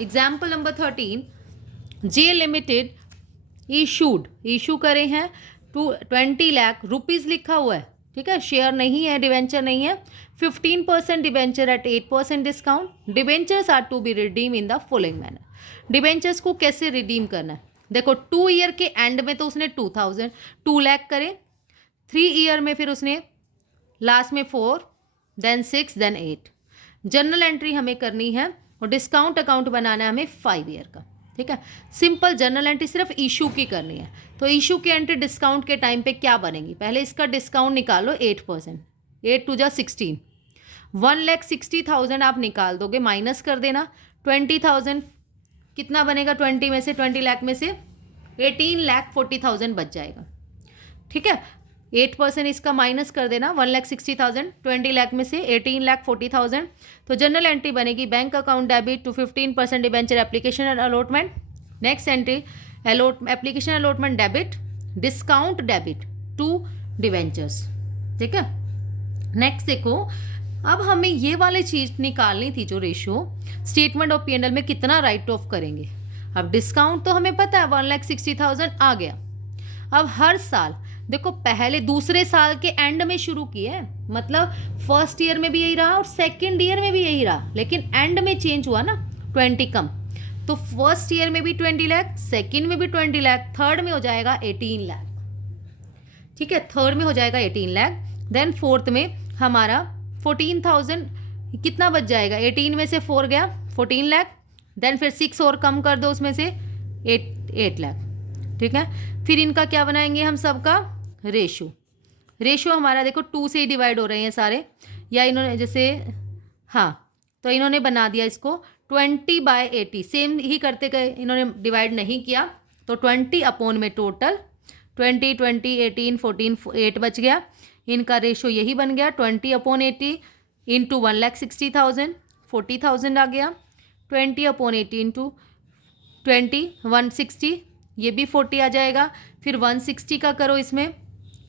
एग्जाम्पल नंबर 13, जे लिमिटेड इशू करे हैं 20 लाख रुपीज़ लिखा हुआ है। ठीक है, शेयर नहीं है, डिवेंचर नहीं है। 15% debenture at 8% discount. Debentures are to be redeem in the following manner. Debentures को कैसे रिडीम करना है, देखो 2 ईयर के एंड में तो उसने 2 लाख करे, 3 ईयर में फिर उसने लास्ट में 4, देन 6, देन 8। जनरल एंट्री हमें करनी है और डिस्काउंट अकाउंट बनाना है हमें 5 ईयर का। ठीक है, सिंपल जनरल एंट्री सिर्फ इशू की करनी है। तो इशू की एंट्री डिस्काउंट के टाइम पे क्या बनेगी, पहले इसका डिस्काउंट निकालो 8%, 8 2 जा 16, 1,60,000 आप निकाल दोगे, माइनस कर देना 20,000, कितना बनेगा 20 में से, 20 लाख में से 18,40,000 बच जाएगा। ठीक है, 8% इसका माइनस कर देना 1,60,000, 20 लाख में से 18,40,000। तो जनरल एंट्री बनेगी bank account debit to 15% debenture application and allotment. Next entry application allotment debit, discount debit to debentures. ठीक है, नेक्स्ट देखो, अब हमें ये वाली चीज निकालनी थी जो रेशियो स्टेटमेंट ऑफ P&L में कितना राइट ऑफ करेंगे। अब डिस्काउंट तो हमें पता है 1,60,000 आ गया। अब हर साल देखो, पहले दूसरे साल के एंड में शुरू किए, मतलब फर्स्ट ईयर में भी यही रहा और सेकेंड ईयर में भी यही रहा, लेकिन एंड में चेंज हुआ ना 20 कम। तो फर्स्ट ईयर में भी 20 लाख, सेकेंड में भी 20 लाख, थर्ड में हो जाएगा 18 लाख। ठीक है, थर्ड में हो जाएगा 18 लाख। देन फोर्थ में हमारा 14,000 कितना बच जाएगा, 18 में से 4 गया 14 लाख। देन फिर 6 और कम कर दो उसमें से 8 लाख। ठीक है, फिर इनका क्या बनाएंगे हम सबका रेशो हमारा देखो 2 से ही डिवाइड हो रहे हैं सारे, या इन्होंने जैसे हाँ, तो इन्होंने बना दिया इसको 20/80, सेम ही करते गए, इन्होंने डिवाइड नहीं किया। तो 20 अपॉन में टोटल 20 20 18 14 8 बच गया। इनका रेशो यही बन गया 20/80 इंटू 1,60,000 40,000 आ गया। 20/80 इंटू 20 160, ये भी 40 आ जाएगा। फिर 160 का करो इसमें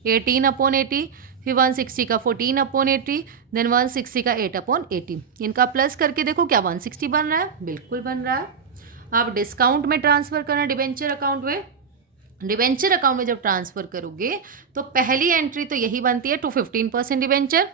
18/80, फिर 160 का 14/80, देन 160 का 8/80। इनका प्लस करके देखो क्या 160 बन रहा है, बिल्कुल बन रहा है। आप डिस्काउंट में ट्रांसफर करना डिबेंचर अकाउंट में, डिबेंचर अकाउंट में जब ट्रांसफर करोगे तो पहली एंट्री तो यही बनती है 215% डिबेंचर।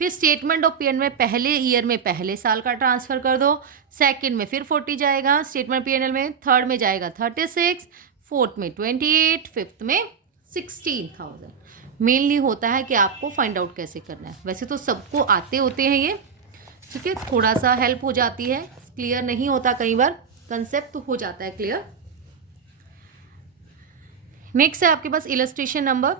फिर स्टेटमेंट ऑफ P&L में पहले ईयर में पहले साल का ट्रांसफर कर दो, सेकंड में फिर 40 जाएगा स्टेटमेंट P&L में, थर्ड में जाएगा 36, फोर्थ में 28, फिफ्थ में 16,000। मेनली होता है कि आपको फाइंड आउट कैसे करना है, वैसे तो सबको आते होते हैं ये। ठीक है, थोड़ा सा हेल्प हो जाती है, क्लियर नहीं होता कई बार, कंसेप्ट तो हो जाता है क्लियर। नेक्स्ट है आपके पास इलस्ट्रेशन नंबर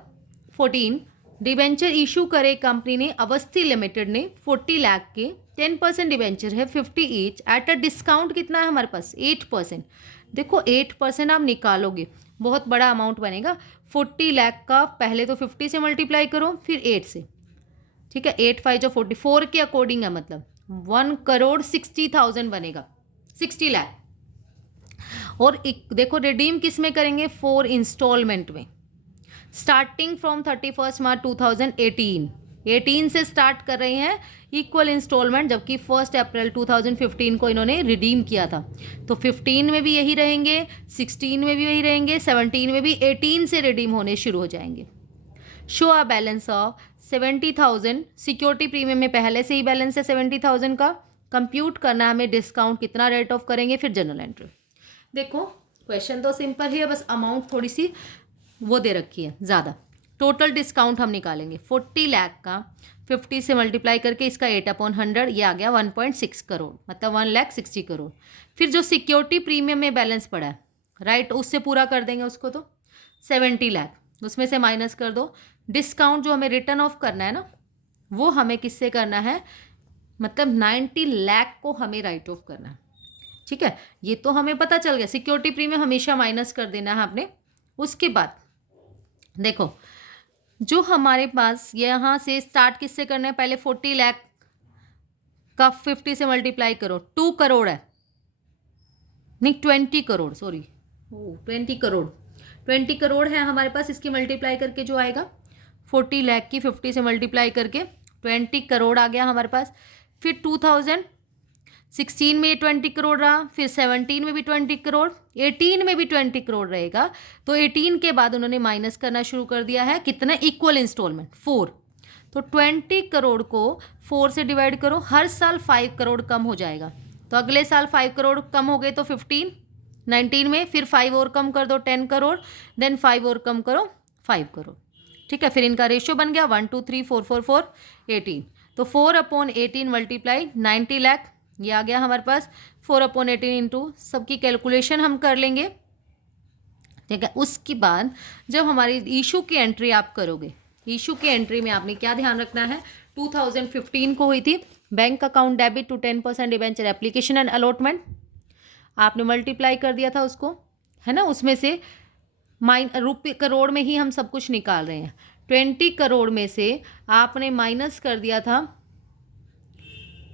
14। डिबेंचर इशू करे कंपनी ने, अवस्थी लिमिटेड ने 40 लाख के 10% डिबेंचर है 50 ईच एट अ डिस्काउंट कितना है हमारे पास 8%। देखो 8% आप निकालोगे बहुत बड़ा अमाउंट बनेगा। 40 लाख का पहले तो 50 से मल्टीप्लाई करो फिर 8 से। ठीक है, 8 5 जो 44 के अकॉर्डिंग है, मतलब 1,60,000 बनेगा, 60 लाख। और एक देखो रिडीम किस में करेंगे, 4 इंस्टॉलमेंट में, स्टार्टिंग फ्रॉम 31 मार्च 2018 से स्टार्ट कर रहे हैं इक्वल इंस्टॉलमेंट, जबकि 1 अप्रैल 2015 को इन्होंने रिडीम किया था। तो 15 में भी यही रहेंगे, 16 में भी यही रहेंगे, 17 में भी 18 से रिडीम होने शुरू हो जाएंगे। Show a balance of 70,000, security premium में पहले से ही बैलेंस है 70,000 का। कंप्यूट करना हमें डिस्काउंट कितना रेट ऑफ करेंगे, फिर जनरल एंट्री। देखो क्वेश्चन तो सिंपल ही है, बस अमाउंट थोड़ी सी वो दे रखी है ज़्यादा। टोटल डिस्काउंट हम निकालेंगे 40 लाख का 50 से मल्टीप्लाई करके इसका 8/100, ये आ गया 1.6 करोड़, मतलब 1,60,000 करोड़। फिर जो सिक्योरिटी प्रीमियम में बैलेंस पड़ा है राइट, उससे पूरा कर देंगे उसको, तो 70 लाख उसमें से माइनस कर दो। डिस्काउंट जो हमें रिटर्न ऑफ करना है ना, वो हमें किससे करना है, मतलब 90 लाख को हमें राइट ऑफ करना है। ठीक है, ये तो हमें पता चल गया, सिक्योरिटी प्रीमियम हमेशा माइनस कर देना है आपने। उसके बाद देखो जो हमारे पास यहाँ से स्टार्ट किससे करना है, पहले 40 लाख का 50 से मल्टीप्लाई करो, 2 करोड़ है, नहीं 20 करोड़, सॉरी 20 करोड़ है हमारे पास। इसकी मल्टीप्लाई करके जो आएगा 40 लाख की 50 से मल्टीप्लाई करके 20 करोड़ आ गया हमारे पास। फिर 2016 में 20 करोड़ रहा, फिर 17 में भी 20 करोड़, 18 में भी 20 करोड़ रहेगा। तो 18 के बाद उन्होंने माइनस करना शुरू कर दिया है, कितना इक्वल इंस्टॉलमेंट 4। तो 20 करोड़ को 4 से डिवाइड करो, हर साल 5 करोड़ कम हो जाएगा। तो अगले साल 5 करोड़ कम हो गए तो 19 में, फिर 5 और कम कर दो 10 करोड़, देन 5 और कम करो 5 करोड़। ठीक है, फिर इनका रेशियो बन गया 1 2 3 4 4 4 18। तो 4/18 मल्टीप्लाई 90 लाख, ये आ गया हमारे पास 4/18 इंटू, सबकी कैलकुलेशन हम कर लेंगे। ठीक है, उसके बाद जब हमारी इशू की एंट्री आप करोगे, इशू की एंट्री में आपने क्या ध्यान रखना है, 2015 को हुई थी bank account debit to 10% debenture application and allotment, आपने मल्टीप्लाई कर दिया था उसको, है ना। उसमें से रुपये करोड़ में ही हम सब कुछ निकाल रहे हैं। 20 करोड़ में से आपने माइनस कर दिया था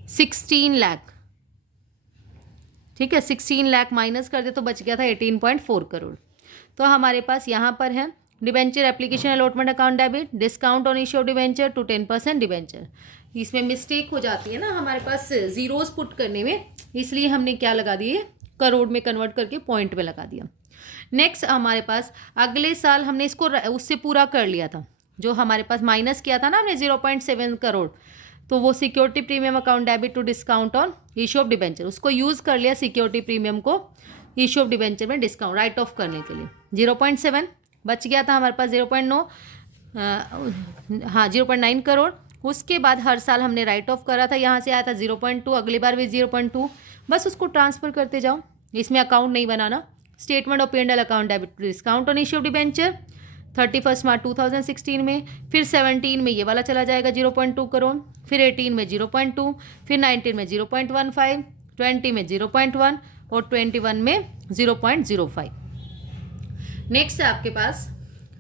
16 लाख। ठीक है, 16 लाख माइनस कर दे तो बच गया था 18.4 करोड़। तो हमारे पास यहाँ पर है debenture application allotment account debit, discount on issue of debenture to 10% debenture. इसमें मिस्टेक हो जाती है ना हमारे पास जीरोस पुट करने में, इसलिए हमने क्या लगा दिए, करोड़ में कन्वर्ट करके पॉइंट में लगा दिया। नेक्स्ट हमारे पास अगले साल हमने इसको उससे पूरा कर लिया था, जो हमारे पास माइनस किया था ना हमने 0.7 करोड़, तो वो security premium account debit to discount on issue of debenture, उसको यूज़ कर लिया सिक्योरिटी प्रीमियम को इश्यू ऑफ डिबेंचर में डिस्काउंट राइट ऑफ करने के लिए। 0.7 बच गया था हमारे पास 0.9 हाँ 0.9 करोड़। उसके बाद हर साल हमने राइट ऑफ करा था, यहाँ से आया था 0.2, अगली बार भी 0.2, बस उसको ट्रांसफ़र करते जाओ, इसमें अकाउंट नहीं बनाना। Statement of P&L account debit to discount on issue of debenture 31 March 2016 में, फिर 17 में ये वाला चला जाएगा 0.2 करोड़, फिर 18 में 0.2, फिर 19 में 0.15, 20 में 0.1 और 21 में 0.05। नेक्स्ट है आपके पास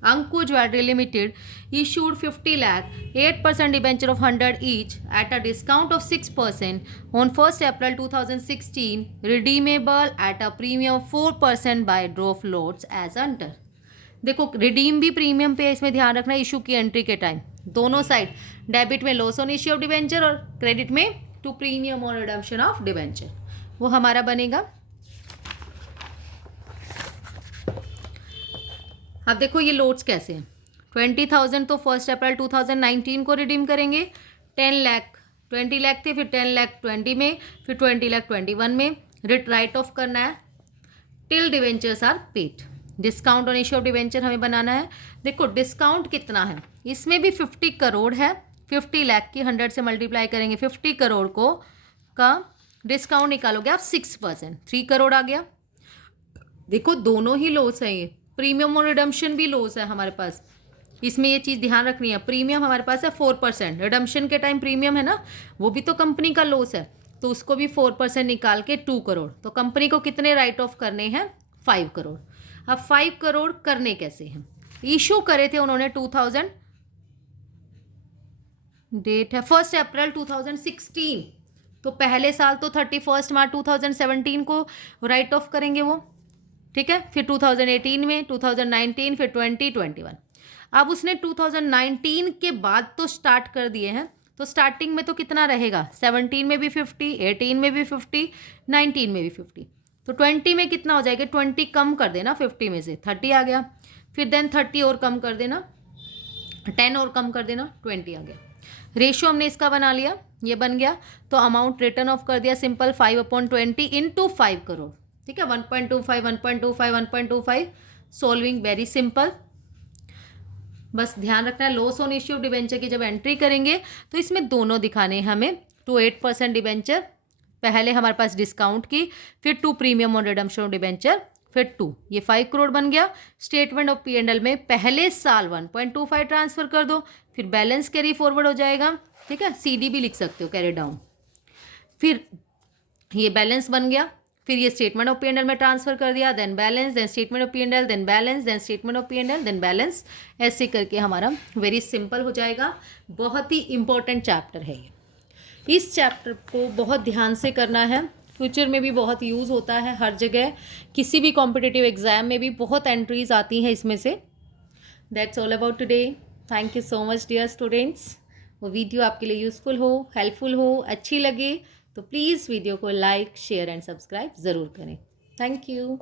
Ankur jewellery limited issued 50 lakh 8% debenture of 100 each at a discount of 6% on 1st April 2016, redeemable at a premium of 4% by draw of lots as under। देखो रिडीम भी प्रीमियम पे, इसमें ध्यान रखना इशू की एंट्री के टाइम दोनों साइड, डेबिट में loss on issue of debenture और क्रेडिट में टू प्रीमियम और रिडम्पशन ऑफ डिबेंचर, वो हमारा बनेगा। अब देखो ये लोड्स कैसे हैं। 20,000 तो 1 अप्रैल 2019 को रिडीम करेंगे, 10 लाख 20 लाख थे, फिर 10 लाख 20 में, फिर 20 लाख 21 में राइट ऑफ करना है till debentures are paid. Discount on issue of debenture हमें बनाना है। देखो डिस्काउंट कितना है, इसमें भी 50 करोड़ है, 50 लाख की 100 से मल्टीप्लाई करेंगे 50 करोड़ को का डिस्काउंट निकालोगे आप 6%, 3 करोड़ आ गया। देखो दोनों ही लॉस है, ये प्रीमियम और रिडम्पशन भी लॉस है हमारे पास, इसमें ये चीज़ ध्यान रखनी है। प्रीमियम हमारे पास है 4%, रिडम्पशन के टाइम प्रीमियम है ना, वो भी तो कंपनी का लॉस है, तो उसको भी 4% निकाल के 2 करोड़। तो कंपनी को कितने राइट ऑफ करने हैं, 5 करोड़। अब 5 करोड़ करने कैसे हैं, इशू करे थे उन्होंने 2000, डेट है 1 अप्रैल 2016, तो पहले साल तो 31 मार्च 2017 को राइट ऑफ करेंगे वो, ठीक है। फिर 2018 में, 2019, फिर 2021। अब उसने 2019 के बाद तो स्टार्ट कर दिए हैं, तो स्टार्टिंग में तो कितना रहेगा, 17 में भी 50, 18 में भी 50, 19 में भी 50, तो 20 में कितना हो जाएगा, 20 कम कर देना 50 में से 30 आ गया, फिर देन 30 और कम कर देना, 10 और कम कर देना, 20 आ गया। रेशियो हमने इसका बना लिया, ये बन गया, तो अमाउंट रिटर्न ऑफ कर दिया सिंपल 5/20 इंटू 5 करोड़, ठीक है। 1.25 1.25 1.25 सॉल्विंग वेरी सिंपल। बस ध्यान रखना है loss on issue of debenture की जब एंट्री करेंगे तो इसमें दोनों दिखाने हैं हमें, टू 8% डिबेंचर, पहले हमारे पास डिस्काउंट की, फिर 2 premium on redemption of debenture, फिर 2, ये 5 करोड़ बन गया। स्टेटमेंट ऑफ P&L में पहले साल 1.25 ट्रांसफर कर दो, फिर बैलेंस कैरी फॉरवर्ड हो जाएगा, ठीक है, CD भी लिख सकते हो, कैरी डाउन, फिर ये बैलेंस बन गया, फिर ये स्टेटमेंट ऑफ P&L में ट्रांसफर कर दिया, then balance, then statement of P&L, then balance, then statement of P&L, then balance, ऐसे करके हमारा वेरी सिंपल हो जाएगा। बहुत ही इंपॉर्टेंट चैप्टर है ये, इस चैप्टर को बहुत ध्यान से करना है, फ्यूचर में भी बहुत यूज़ होता है हर जगह, किसी भी कॉम्पिटिटिव एग्जाम में भी बहुत एंट्रीज आती हैं इसमें से। That's all about today, thank you so much dear students. वो वीडियो आपके लिए यूज़फुल हो, हेल्पफुल हो, अच्छी लगे तो प्लीज़ वीडियो को लाइक, शेयर एंड सब्सक्राइब ज़रूर करें। Thank you.